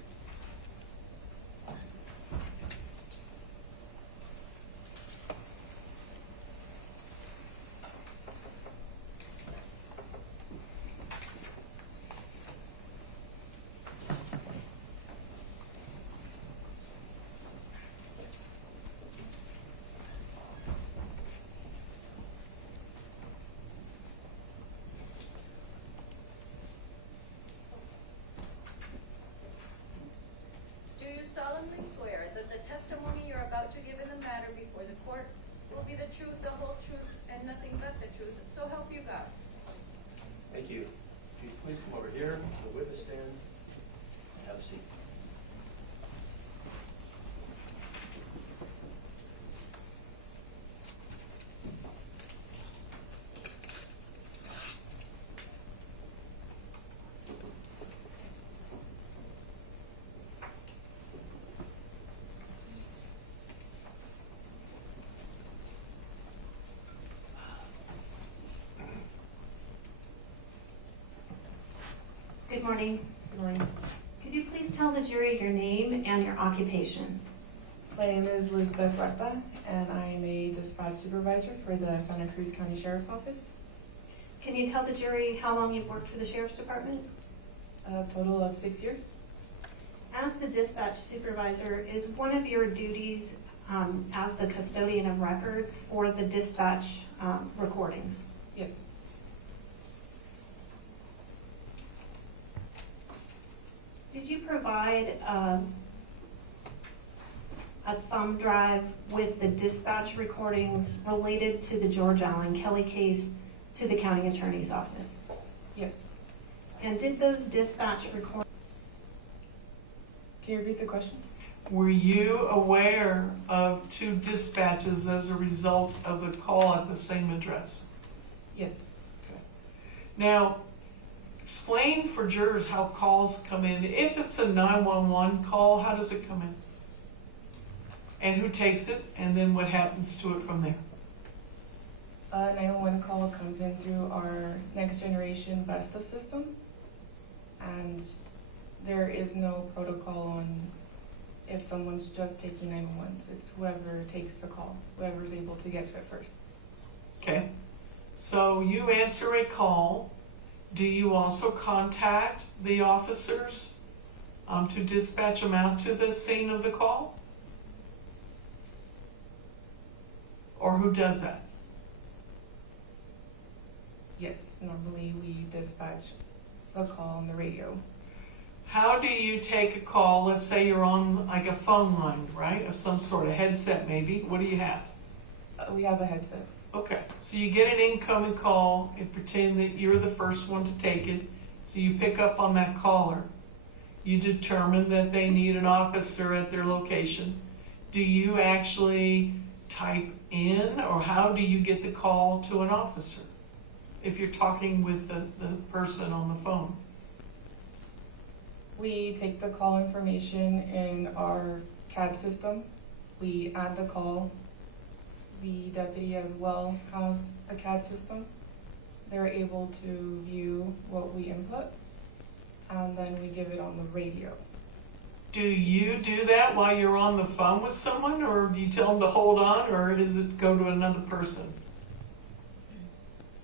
Do you solemnly swear that the testimony you're about to give in the matter before the court will be the truth, the whole truth, and nothing but the truth, so help you God? Thank you. If you please come over here to the witness stand and have a seat. Good morning. Good morning. Could you please tell the jury your name and your occupation? My name is Elizabeth Huerta, and I am a dispatch supervisor for the Santa Cruz County Sheriff's Office. Can you tell the jury how long you've worked for the Sheriff's Department? A total of 6 years. As the dispatch supervisor, is one of your duties as the custodian of records for the dispatch recordings? Yes. Did you provide a thumb drive with the dispatch recordings related to the George Allen Kelly case to the county attorney's office? Yes. And did those dispatch recordings? Can you repeat the question? Were you aware of 2 dispatches as a result of the call at the same address? Yes. Now, explain for jurors how calls come in. If it's a 911 call, how does it come in? And who takes it, and then what happens to it from there? A 911 call comes in through our next generation VESTA system, and there is no protocol on if someone's just taking 911s. It's whoever takes the call, whoever's able to get to it first. Okay, so you answer a call. Do you also contact the officers to dispatch them out to the scene of the call? Or who does that? Yes, normally we dispatch the call on the radio. How do you take a call? Let's say you're on like a phone line, right? Of some sort of headset maybe. What do you have? We have a headset. Okay, so you get an incoming call and pretend that you're the first one to take it. So you pick up on that caller. You determine that they need an officer at their location. Do you actually type in, or how do you get the call to an officer if you're talking with the person on the phone? We take the call information in our CAD system. We add the call. The deputy as well has a CAD system. They're able to view what we input, and then we give it on the radio. Do you do that while you're on the phone with someone, or do you tell them to hold on, or does it go to another person?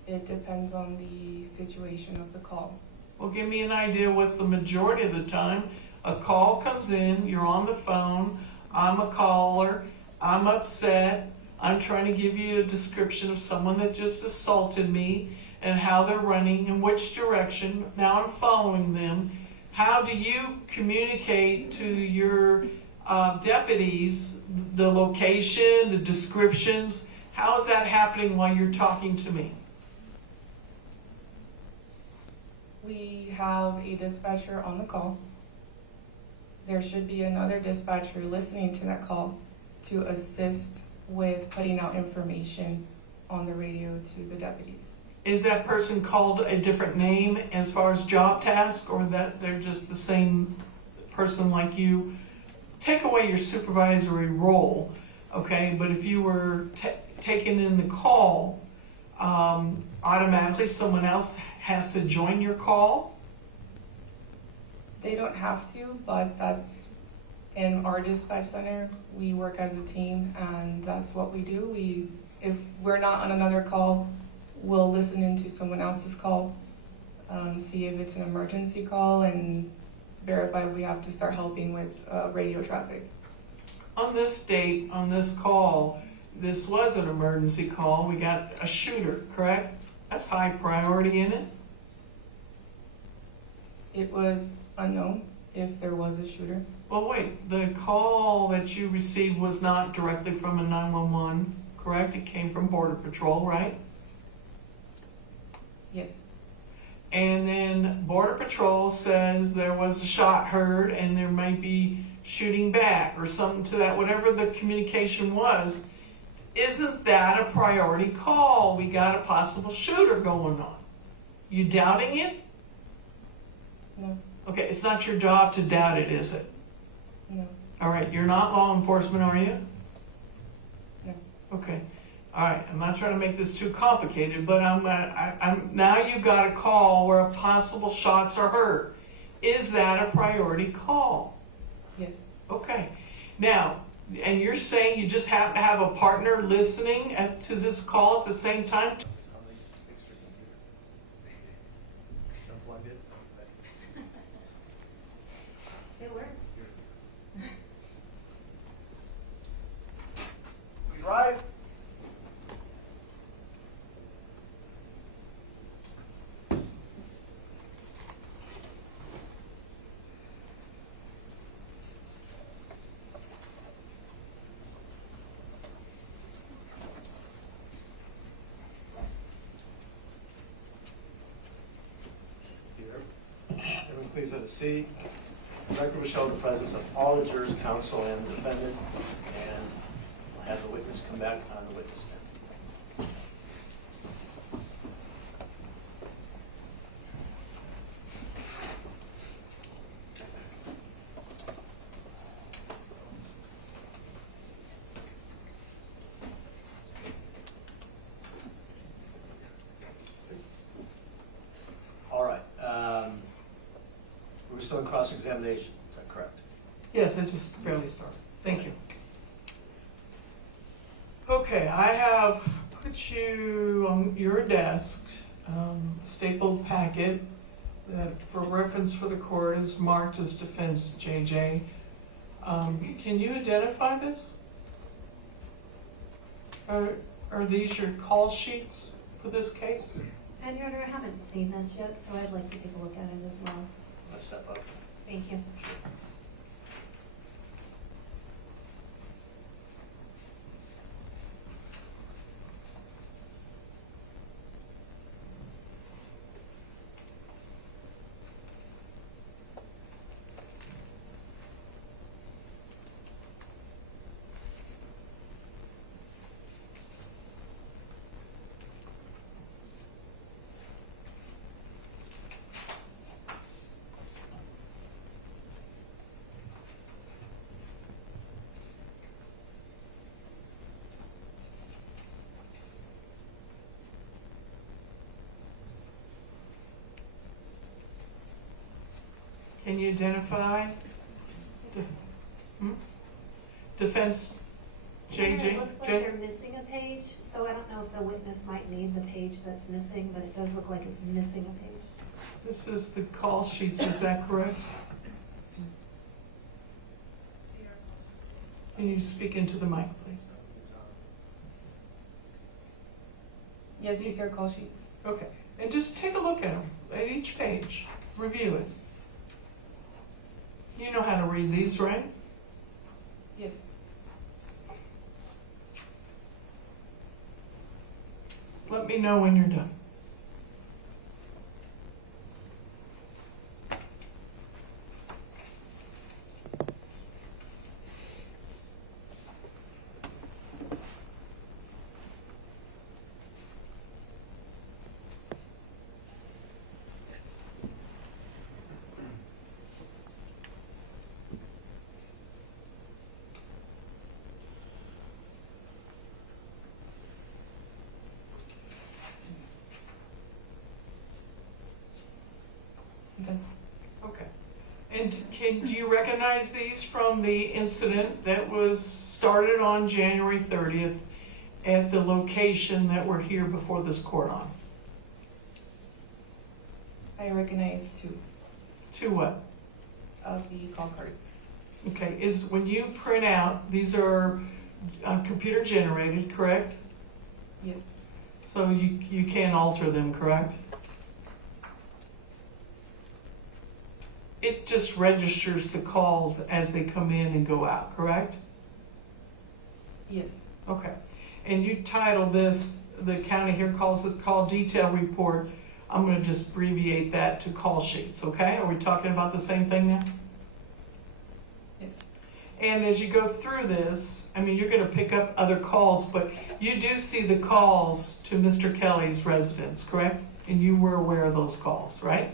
It depends on the situation of the call. Well, give me an idea what's the majority of the time. A call comes in, you're on the phone, I'm a caller, I'm upset, I'm trying to give you a description of someone that just assaulted me and how they're running and which direction. Now I'm following them. How do you communicate to your deputies the location, the descriptions? How is that happening while you're talking to me? We have a dispatcher on the call. There should be another dispatcher listening to that call to assist with putting out information on the radio to the deputies. Is that person called a different name as far as job task, or that they're just the same person like you? Take away your supervisory role, okay? But if you were taken in the call, automatically someone else has to join your call? They don't have to, but that's in our dispatch center. We work as a team, and that's what we do. If we're not on another call, we'll listen into someone else's call, see if it's an emergency call, and verify we have to start helping with radio traffic. On this date, on this call, this was an emergency call. We got a shooter, correct? That's high priority in it. It was unknown if there was a shooter. Well, wait, the call that you received was not directly from a 911, correct? It came from Border Patrol, right? Yes. And then Border Patrol says there was a shot heard and there might be shooting back or something to that, whatever the communication was. Isn't that a priority call? We got a possible shooter going on. You doubting it? No. Okay, it's not your job to doubt it, is it? No. All right, you're not law enforcement, are you? No. Okay. All right, I'm not trying to make this too complicated, but now you've got a call where possible shots are heard. Is that a priority call? Yes. Okay. Now, and you're saying you just have to have a partner listening to this call at the same time? It worked. We drive. Everyone please have a seat. The record will show the presence of all the jurors, counsel, and the defendant, and we'll have the witness come back on the witness stand. All right. We're still in cross-examination, is that correct? Yes, it just barely started. Thank you. Okay, I have at you on your desk, stapled packet that for reference for the court is marked as defense JJ. Can you identify this? Are these your call sheets for this case? And Your Honor, I haven't seen this yet, so I'd like to take a look at it as well. Let's step up. Thank you. Can you identify defense Your Honor, JJ? it looks like they're missing a page, so I don't know if the witness might need the page that's missing, but it does look like it's missing a page. This is the call sheets, is that correct? Can you speak into the mic, please? Yes, these are call sheets. Okay, and just take a look at them, at each page, review it. You know how to read these, right? Yes. Let me know when you're done. Okay. Okay. And do you recognize these from the incident that was started on January 30th at the location that we're here before this court on? I recognize two To what? of the call cards. Okay, is when you print out, these are computer generated, correct? Yes. So you can't alter them, correct? It just registers the calls as they come in and go out, correct? Yes. Okay. And you title this, the county here calls it call detail report. I'm going to just abbreviate that to call sheets, okay? Are we talking about the same thing now? Yes. And as you go through this, I mean, you're going to pick up other calls, but you do see the calls to Mr. Kelly's residence, correct? And you were aware of those calls, right?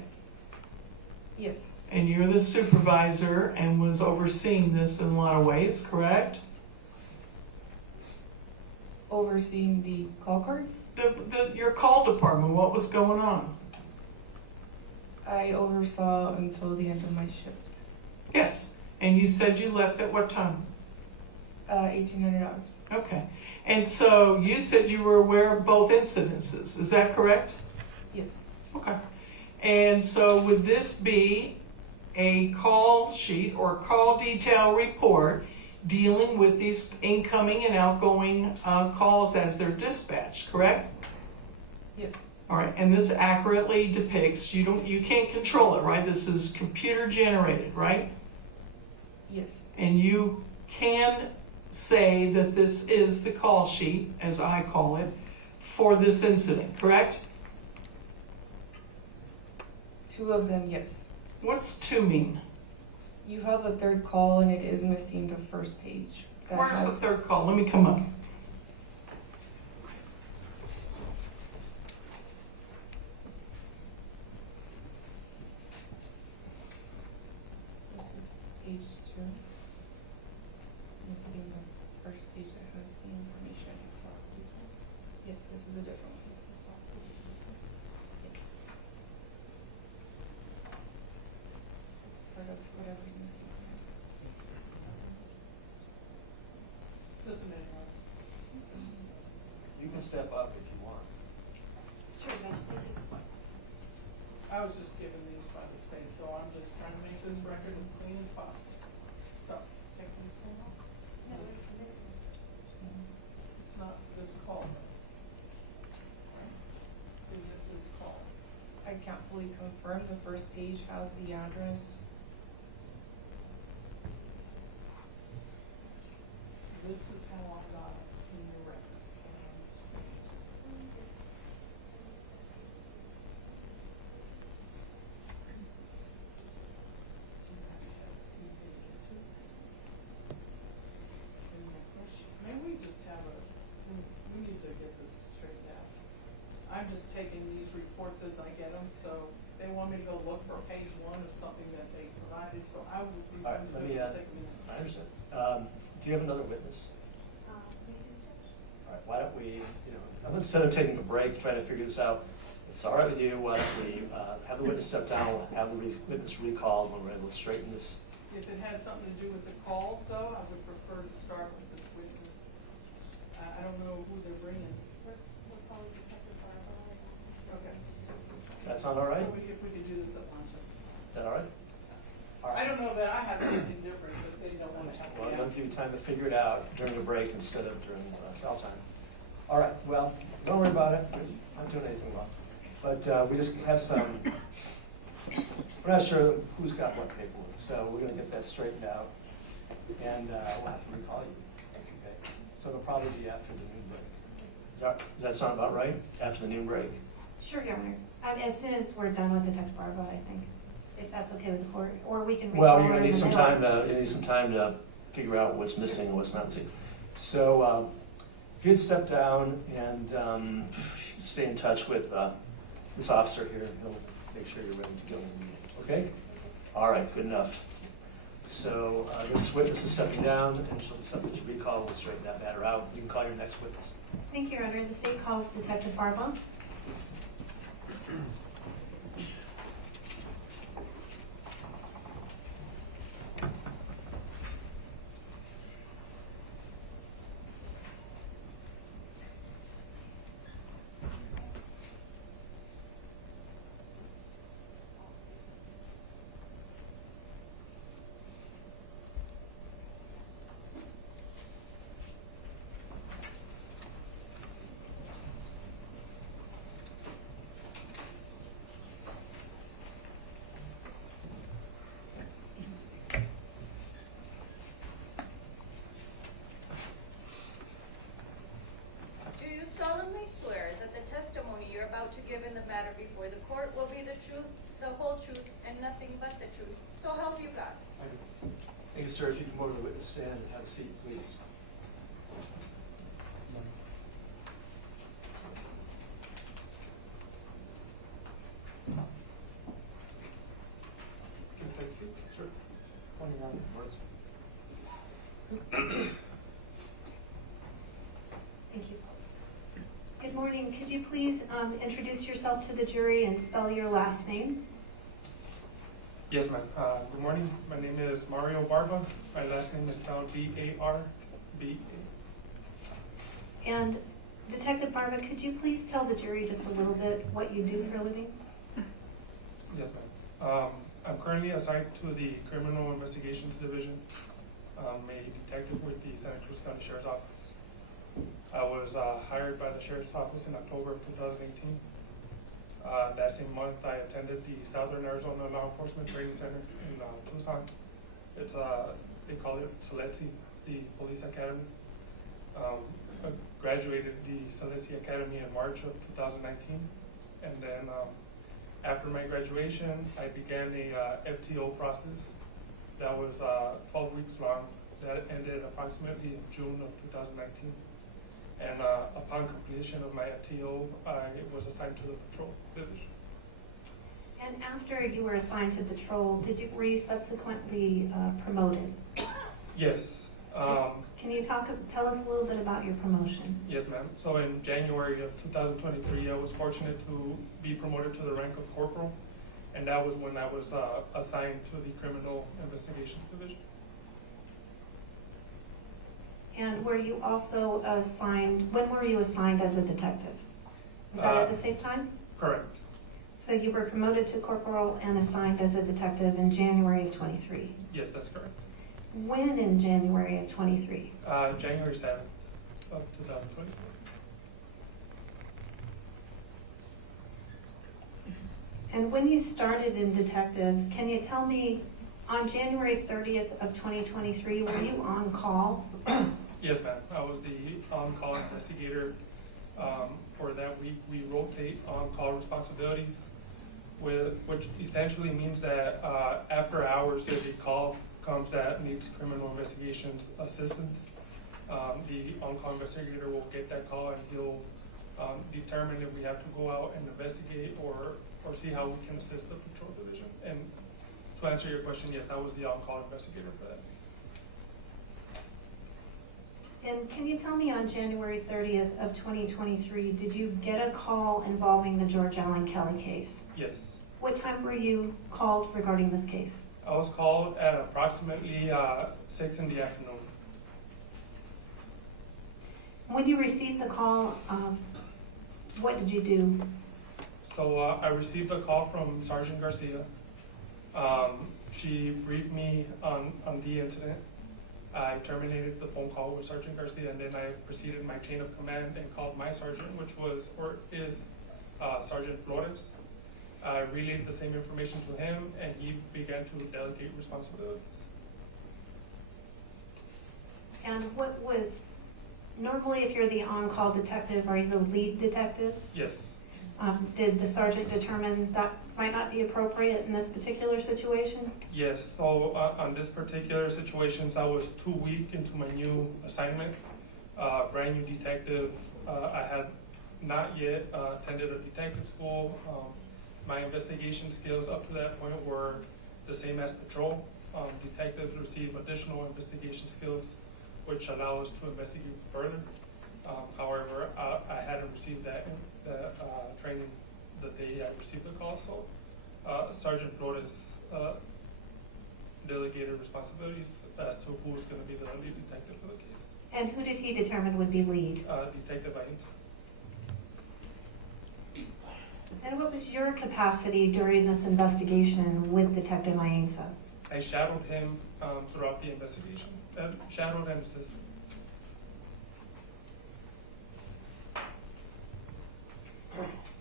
Yes. And you're the supervisor and was overseeing this in a lot of ways, correct? Overseeing the call cards? Your call department, what was going on? I oversaw until the end of my shift. Yes. And you said you left at what time? 1800 hours. Okay. And so you said you were aware of both incidences, is that correct? Yes. Okay. And so would this be a call sheet or call detail report dealing with these incoming and outgoing calls as they're dispatched, correct? Yes. All right, and this accurately depicts, you can't control it, right? This is computer generated, right? Yes. And you can say that this is the call sheet, as I call it, for this incident, correct? Two of them, yes. What's two mean? You have a third call and it is missing the first page. That Where's has- the third call? Let me come up. This is page 2. It's missing the first page that has the information. Yes, this is a different one. It's part of whatever's missing. Just a minute. You can step up if you want. Sure, Judge, thank you. I was just given these by the state, so I'm just trying to make this record as clean as possible. So, take this one off. It's not this call. Right? Is it this call? I can't fully confirm. The first page has the address. This is how I got it in your records. Maybe we just have we need to get this straightened out. I'm just taking these reports as I get them, so they want me to go look for page one of something that they provided, so I would be. All right, let me, take a minute. I understand. Do you have another witness? All right, why don't we, instead of taking a break, trying to figure this out, if it's all right with you, why don't we have the witness step down, we'll have the witness recalled when we're able to straighten this. If it has something to do with the calls, though, I would prefer to start with this witness. I don't know who they're bringing. Okay. That sound all right? So if we could do this at lunch. Is that all right? All right. I don't know that I have anything different, but they don't want to have. Well, I'm going to give you time to figure it out during the break instead of during cell time. All right, well, don't worry about it. I'm not doing anything wrong. But we just have some, we're not sure who's got what paperwork, so we're going to get that straightened out. And we'll have to recall you. Okay. So it'll probably be after the noon break. Does that sound about right? After the noon break? Sure, Your Honor. As soon as we're done with Detective Barba, I think, if that's okay with the court, or we can. Well, recall you're her gonna need in the some middle. time to, you need some time to figure out what's missing and what's not missing. So, if you'd step down and stay in touch with this officer here, he'll make sure you're ready to go in the meeting, okay? All right, good enough. So, this witness is stepping down, and she'll be subject to recall. We'll straighten that matter out. You can call your next witness. Thank you, Your Honor. The state calls Detective Barba. Do you solemnly swear that the testimony you're about to give in the matter before the court will be the truth, the whole truth, and nothing but the truth? So help you God. I do. Thank you, sir. If you can go to the witness stand and have a seat, please. Can you take a seat? Sure. 29 words. Thank you. Good morning. Could you please introduce yourself to the jury and spell your last name? Yes, ma'am. Good morning. My name is Mario Barba. My last name is spelled B-A-R-B-A. And Detective Barba, could you please tell the jury just a little bit what you do for a living? Yes, ma'am. I'm currently assigned to the Criminal Investigations Division. I'm a detective with the Santa Cruz County Sheriff's Office. I was hired by the Sheriff's Office in October of 2018. That same month, I attended the Southern Arizona Law Enforcement Training Center in Tucson. It's they call it SELETSI, the Police Academy. I graduated the SELETSI Academy in March of 2019, and then after my graduation, I began a FTO process that was 12 weeks long. That ended approximately in June of 2019. And upon completion of my FTO, I was assigned to the patrol division. And after you were assigned to patrol, were you subsequently promoted? Yes. Can you tell us a little bit about your promotion? Yes, ma'am. So in January of 2023, I was fortunate to be promoted to the rank of corporal, and that was when I was assigned to the Criminal Investigations Division. And were you also assigned, when were you assigned as a detective? Was that at the same time? Correct. So you were promoted to corporal and assigned as a detective in January of 23. Yes, that's correct. When in January of 23? January 7th of 2024. And when you started in detectives, can you tell me, on January 30th of 2023, were you on call? Yes, ma'am. I was the on-call investigator. For that week, we rotate on-call responsibilities, which essentially means that after hours, if a call comes that needs criminal investigations assistance, the on-call investigator will get that call and he'll determine if we have to go out and investigate or see how we can assist the patrol division. And to answer your question, yes, I was the on-call investigator for that. And can you tell me, on January 30th of 2023, did you get a call involving the George Allen Kelly case? Yes. What time were you called regarding this case? I was called at approximately 6 in the afternoon. When you received the call, what did you do? So I received a call from Sergeant Garcia. She briefed me on the incident. I terminated the phone call with Sergeant Garcia, and then I proceeded my chain of command and called my sergeant, which was or is Sergeant Flores. I relayed the same information to him, and he began to delegate responsibilities. And what was, normally if you're the on-call detective, are you the lead detective? Yes. Did the sergeant determine that might not be appropriate in this particular situation? Yes, so on this particular situation, I was 2 weeks into my new assignment, brand new detective. I had not yet attended a detective school. My investigation skills up to that point were the same as patrol. Detectives receive additional investigation skills, which allow us to investigate further. However, I hadn't received that training the day I received the call, so Sergeant Flores delegated responsibilities as to who's going to be the lead detective for the case. And who did he determine would be lead? Detective Ainsa. And what was your capacity during this investigation with Detective Ainsa? I shadowed him throughout the investigation, shadowed and assisted.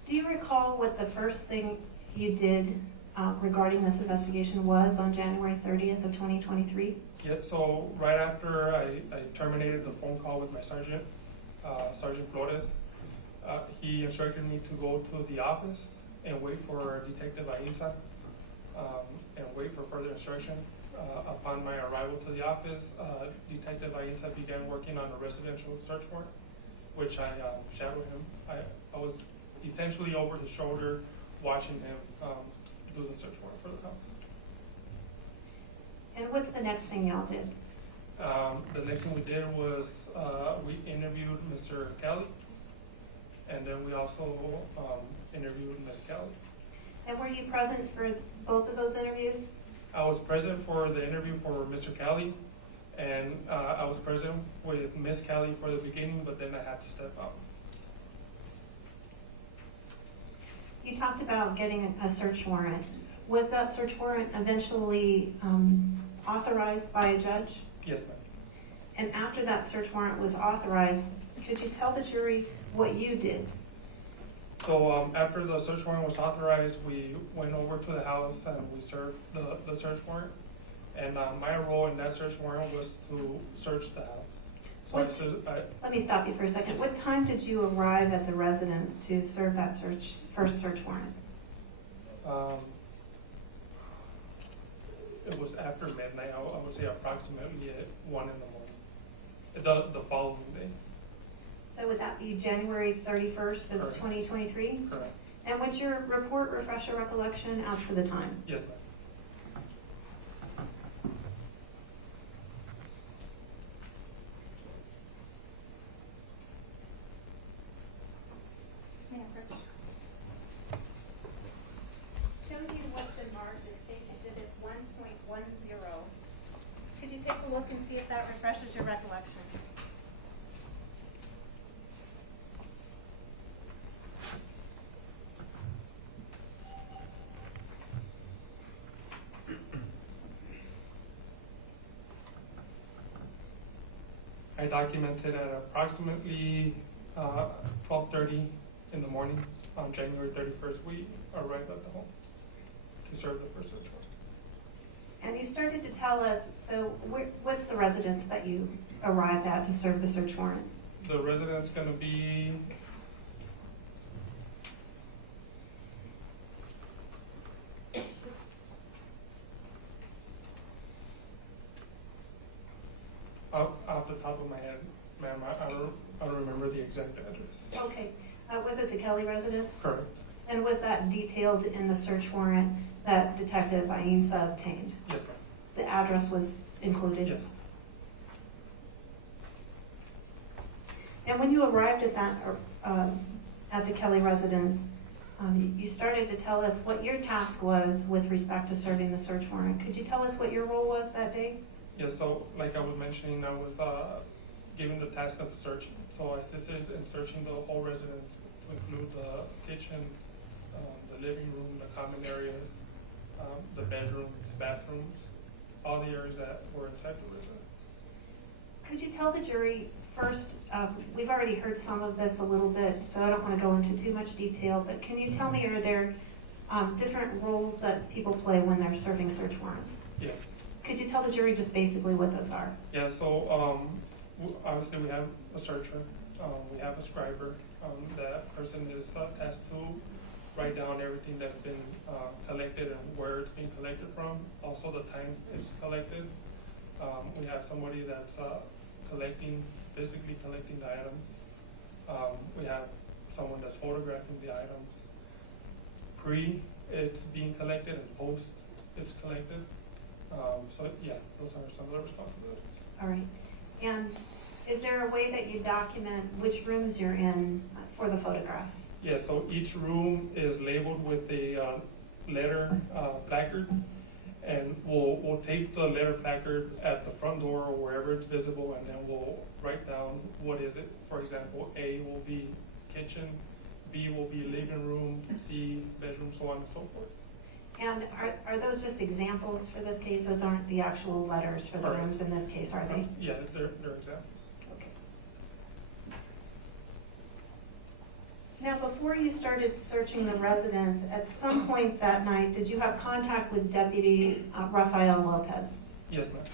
Do you recall what the first thing you did regarding this investigation was on January 30th of 2023? Yeah, so right after I terminated the phone call with my sergeant, Sergeant Flores, he instructed me to go to the office and wait for Detective Ainsa and wait for further instruction. Upon my arrival to the office, Detective Ainsa began working on a residential search warrant, which I shadowed him. I was essentially over his shoulder watching him do the search warrant for the house. And what's the next thing y'all did? The next thing we did was we interviewed Mr. Kelly, and then we also interviewed Ms. Kelly. And were you present for both of those interviews? I was present for the interview for Mr. Kelly, and I was present with Ms. Kelly for the beginning, but then I had to step out. You talked about getting a search warrant. Was that search warrant eventually authorized by a judge? Yes, ma'am. And after that search warrant was authorized, could you tell the jury what you did? So after the search warrant was authorized, we went over to the house and we served the search warrant. And my role in that search warrant was to search the house. So let me stop you for a second. What time did you arrive at the residence to serve that first search warrant? It was after midnight. I would say approximately at 1 in the morning, the following day. So would that be January 31st of 2023? Correct. And would your report refresh your recollection as to the time? Yes, ma'am. Showed you what's been marked as State Exhibit 1.10. Could you take a look and see if that refreshes your recollection? I documented at approximately 12:30 in the morning on January 31st. We arrived at the home to serve the first search warrant. And you started to tell us, so what's the residence that you arrived at to serve the search warrant? The resident's going to be off the top of my head, ma'am, I don't remember the exact address. Okay, was it the Kelly residence? Correct. And was that detailed in the search warrant that Detective Ainsa obtained? Yes, ma'am. The address was included? Yes. And when you arrived at that, at the Kelly residence, you started to tell us what your task was with respect to serving the search warrant. Could you tell us what your role was that day? Yes, so like I was mentioning, I was given the task of searching. So I assisted in searching the whole residence to include the kitchen, the living room, the common areas, the bedrooms, bathrooms, all the areas that were inside the residence. Could you tell the jury first, we've already heard some of this a little bit, so I don't want to go into too much detail, but can you tell me, are there different roles that people play when they're serving search warrants? Yes. Could you tell the jury just basically what those are? Yeah, so obviously we have a searcher, we have a scriber. That person is tasked to write down everything that's been collected and where it's being collected from, also the time it's collected. We have somebody that's physically collecting the items. We have someone that's photographing the items. It's being collected, and post it's collected. So yeah, those are some of the responsibilities. All right. And is there a way that you document which rooms you're in for the photographs? Yeah, so each room is labeled with a letter placard, and we'll tape the letter placard at the front door or wherever it's visible, and then we'll write down what is it. For example, A will be kitchen, B will be living room, C bedroom, so on and so forth. And are those just examples for this case? Those aren't the actual letters for the Correct. rooms in this case, are they? Yeah, they're examples. Okay. Now, before you started searching the residence, at some point that night, did you have contact with Deputy Rafael Lopez? Yes, ma'am.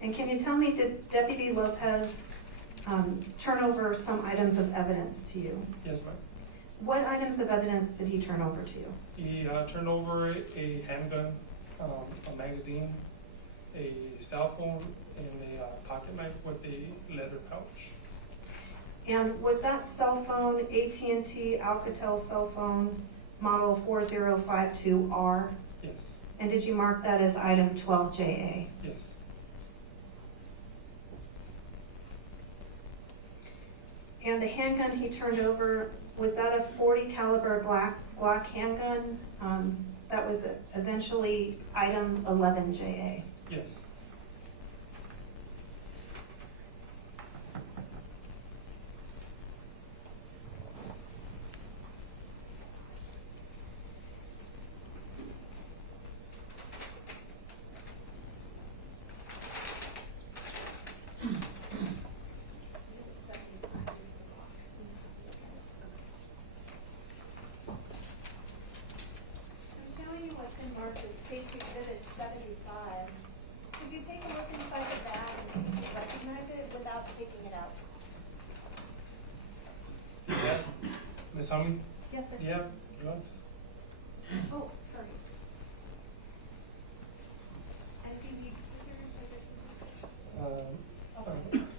And can you tell me, did Deputy Lopez turn over some items of evidence to you? Yes, ma'am. What items of evidence did he turn over to you? He turned over a handgun, a magazine, a cell phone, and a pocket knife with a leather pouch. And was that cell phone AT&T Alcatel cell phone model 4052R? Yes. And did you mark that as item 12JA? Yes. And the handgun he turned over, was that a .40 caliber Glock handgun? That was eventually item 11JA. Yes. Safety Exhibit 75. Could you take a look inside the bag and see if you recognize it without taking it out? Yeah. Miss Hummy? Yes, sir. Yeah, gloves. Oh, sorry. And do you need scissors? Are there scissors?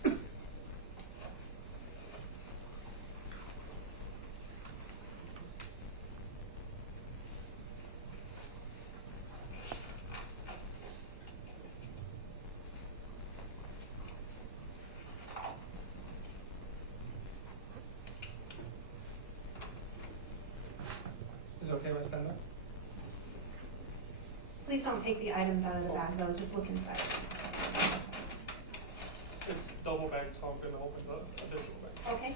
Is it okay if I stand up? Please don't take the items out of the bag though, just look inside. It's double bagged, so I'm going to open the additional bag. Okay.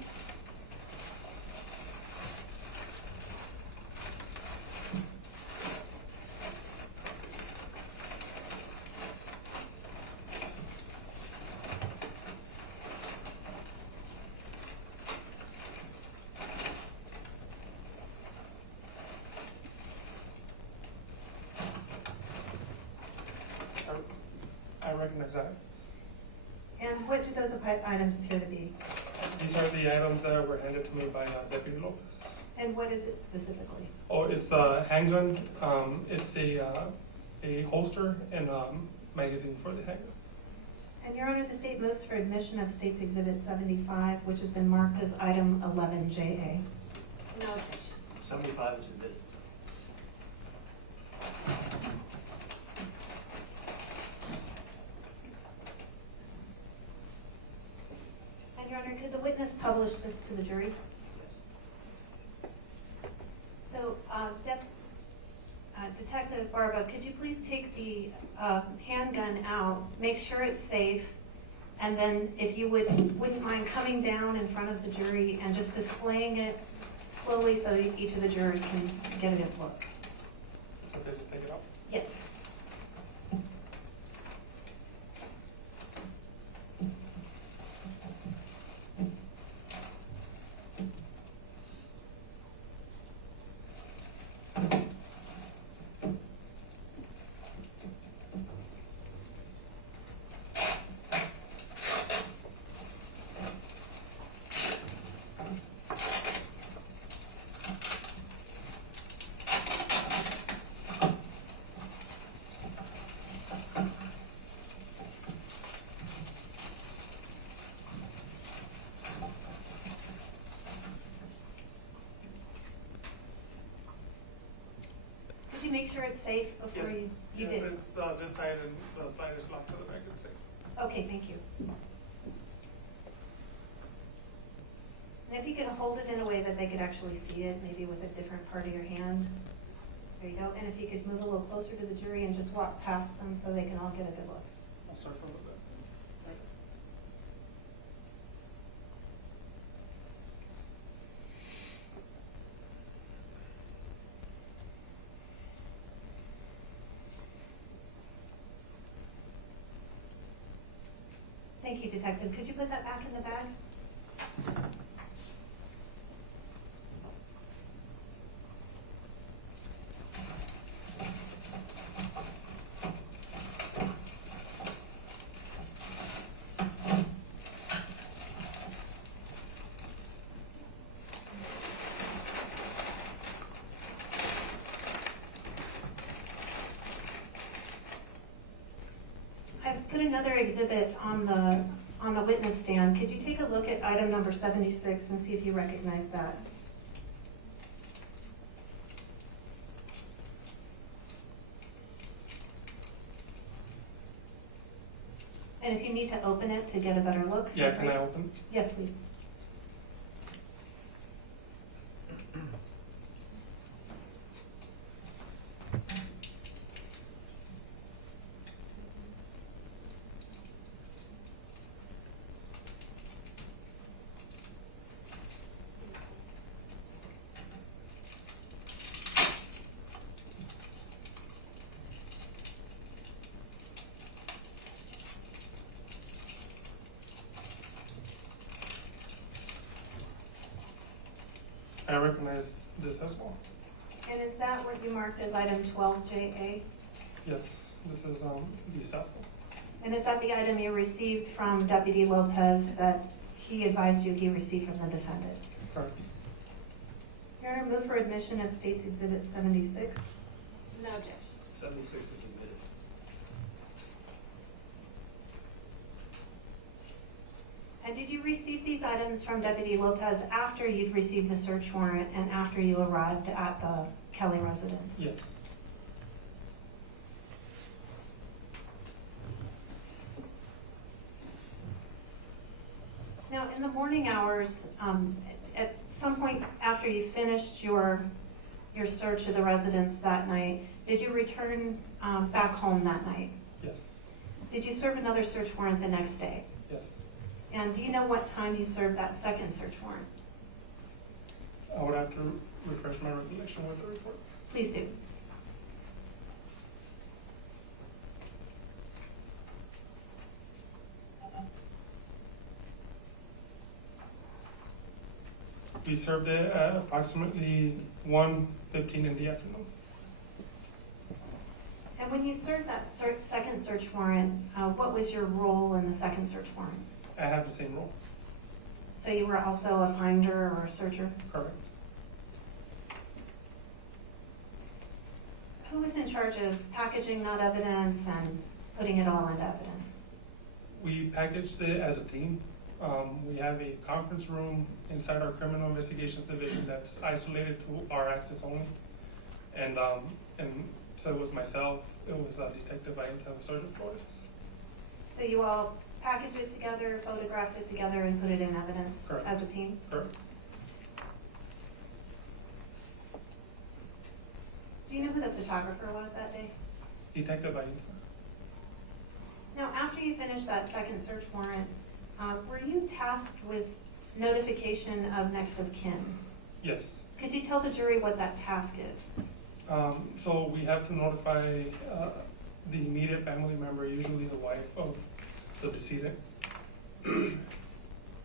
not recognize that. And what do those items appear to be? These are the items that were handed to me by Deputy Lopez. And what is it specifically? Oh, it's a handgun, it's a holster and magazine for the handgun. And Your Honor, the state moves for admission of State's Exhibit 75, which has been marked as item 11JA. No objection. 75 is admitted. And Your Honor, could the witness publish this to the jury? Yes. So, Detective Barba, could you please take the handgun out, make sure it's safe, and then if you wouldn't mind coming down in front of the jury and just displaying it slowly so that each of the jurors can get a good look. Okay, so take it out. Yes. Did you make sure it's safe before Yes. you Yes, did? it's zip tied and the slide is locked to the back of the safe. Okay, thank you. And if you could hold it in a way that they could actually see it, maybe with a different part of your hand. There you go. And if you could move a little closer to the jury and just walk past them so they can all get a good look. I'll start from the back. Thank you, Detective. Could you put that back in the bag? I've put another exhibit on the witness stand. Could you take a look at item number 76 and see if you recognize that? And if you need to open it to get a better look. Yeah, feel can free. I open? Yes, please. I recognize this as well. And is that what you marked as item 12JA? Yes, this is the cell phone. And is that the item you received from Deputy Lopez that he advised you he received from the defendant? Correct. Your Honor, move for admission of State's Exhibit 76. No objection. 76 is admitted. And did you receive these items from Deputy Lopez after you'd received the search warrant and after you arrived at the Kelly residence? Yes. Now, in the morning hours, at some point after you finished your search of the residence that night, did you return back home that night? Yes. Did you serve another search warrant the next day? Yes. And do you know what time you served that second search warrant? I would have to refresh my recollection with the report. Please do. We served it at approximately 1:15 in the afternoon. And And when you served that second search warrant, what was your role in the second search warrant? I have the same role. So you were also a finder or a searcher? Correct. Who was in charge of packaging that evidence and putting it all into evidence? We packaged it as a team. We have a conference room inside our criminal investigations division that's isolated to our access only. And so it was myself, it was Detective Vines and Sergeant Flores. So you all packaged it together, photographed it together, and put it in evidence Correct. as a team? Correct. Do you know who the photographer was that day? Detective Vines. Now, after you finished that second search warrant, were you tasked with notification of next of kin? Yes. Could you tell the jury what that task is? So we have to notify the immediate family member, usually the wife of the decedent.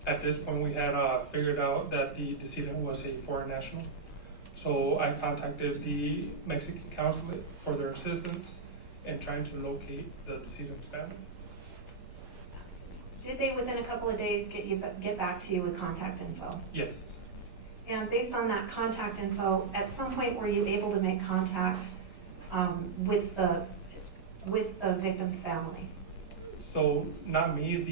At this point, we had figured out that the decedent was a foreign national. So I contacted the Mexican consulate for their assistance in trying to locate the decedent's family. Did they, within a couple of days, get back to you with contact info? Yes. And based on that contact info, at some point were you able to make contact with the victim's family? So not me,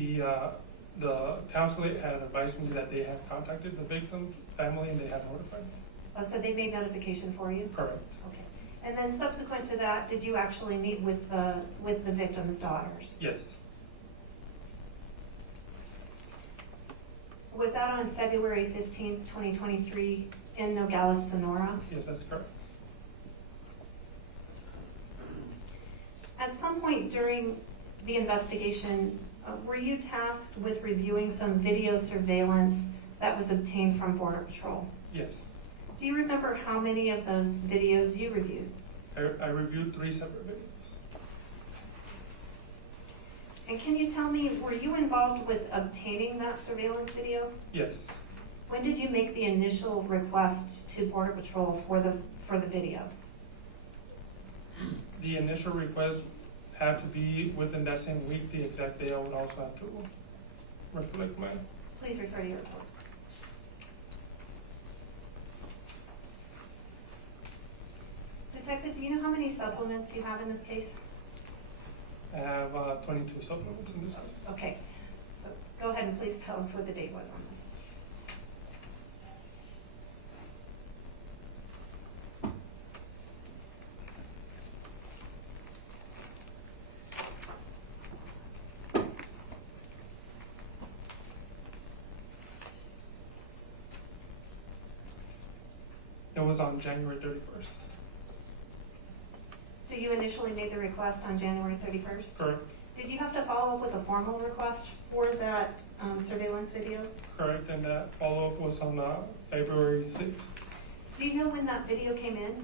the consulate had advised me that they had contacted the victim's family and they had notified me. Oh, so they made notification for you? Correct. Okay. And then subsequent to that, did you actually meet with the victim's daughters? Yes. Was that on February 15th, 2023 in Nogales, Sonora? Yes, that's correct. At some point during the investigation, were you tasked with reviewing some video surveillance that was obtained from Border Patrol? Yes. Do you remember how many of those videos you reviewed? I reviewed 3 separate videos. And can you tell me, were you involved with obtaining that surveillance video? Yes. When did you make the initial request to Border Patrol for the video? The initial request had to be within that same week. The exact day I would also have to recollect my. Please refer to your report. Detective, do you know how many supplements you have in this case? I have 22 supplements in this case. Okay, so go ahead and please tell us what the date was on this. It was on January 31st. So you initially made the request on January 31st? Correct. Did you have to follow up with a formal request for that surveillance video? Correct, and that follow-up was on February 6th. Do you know when that video came in?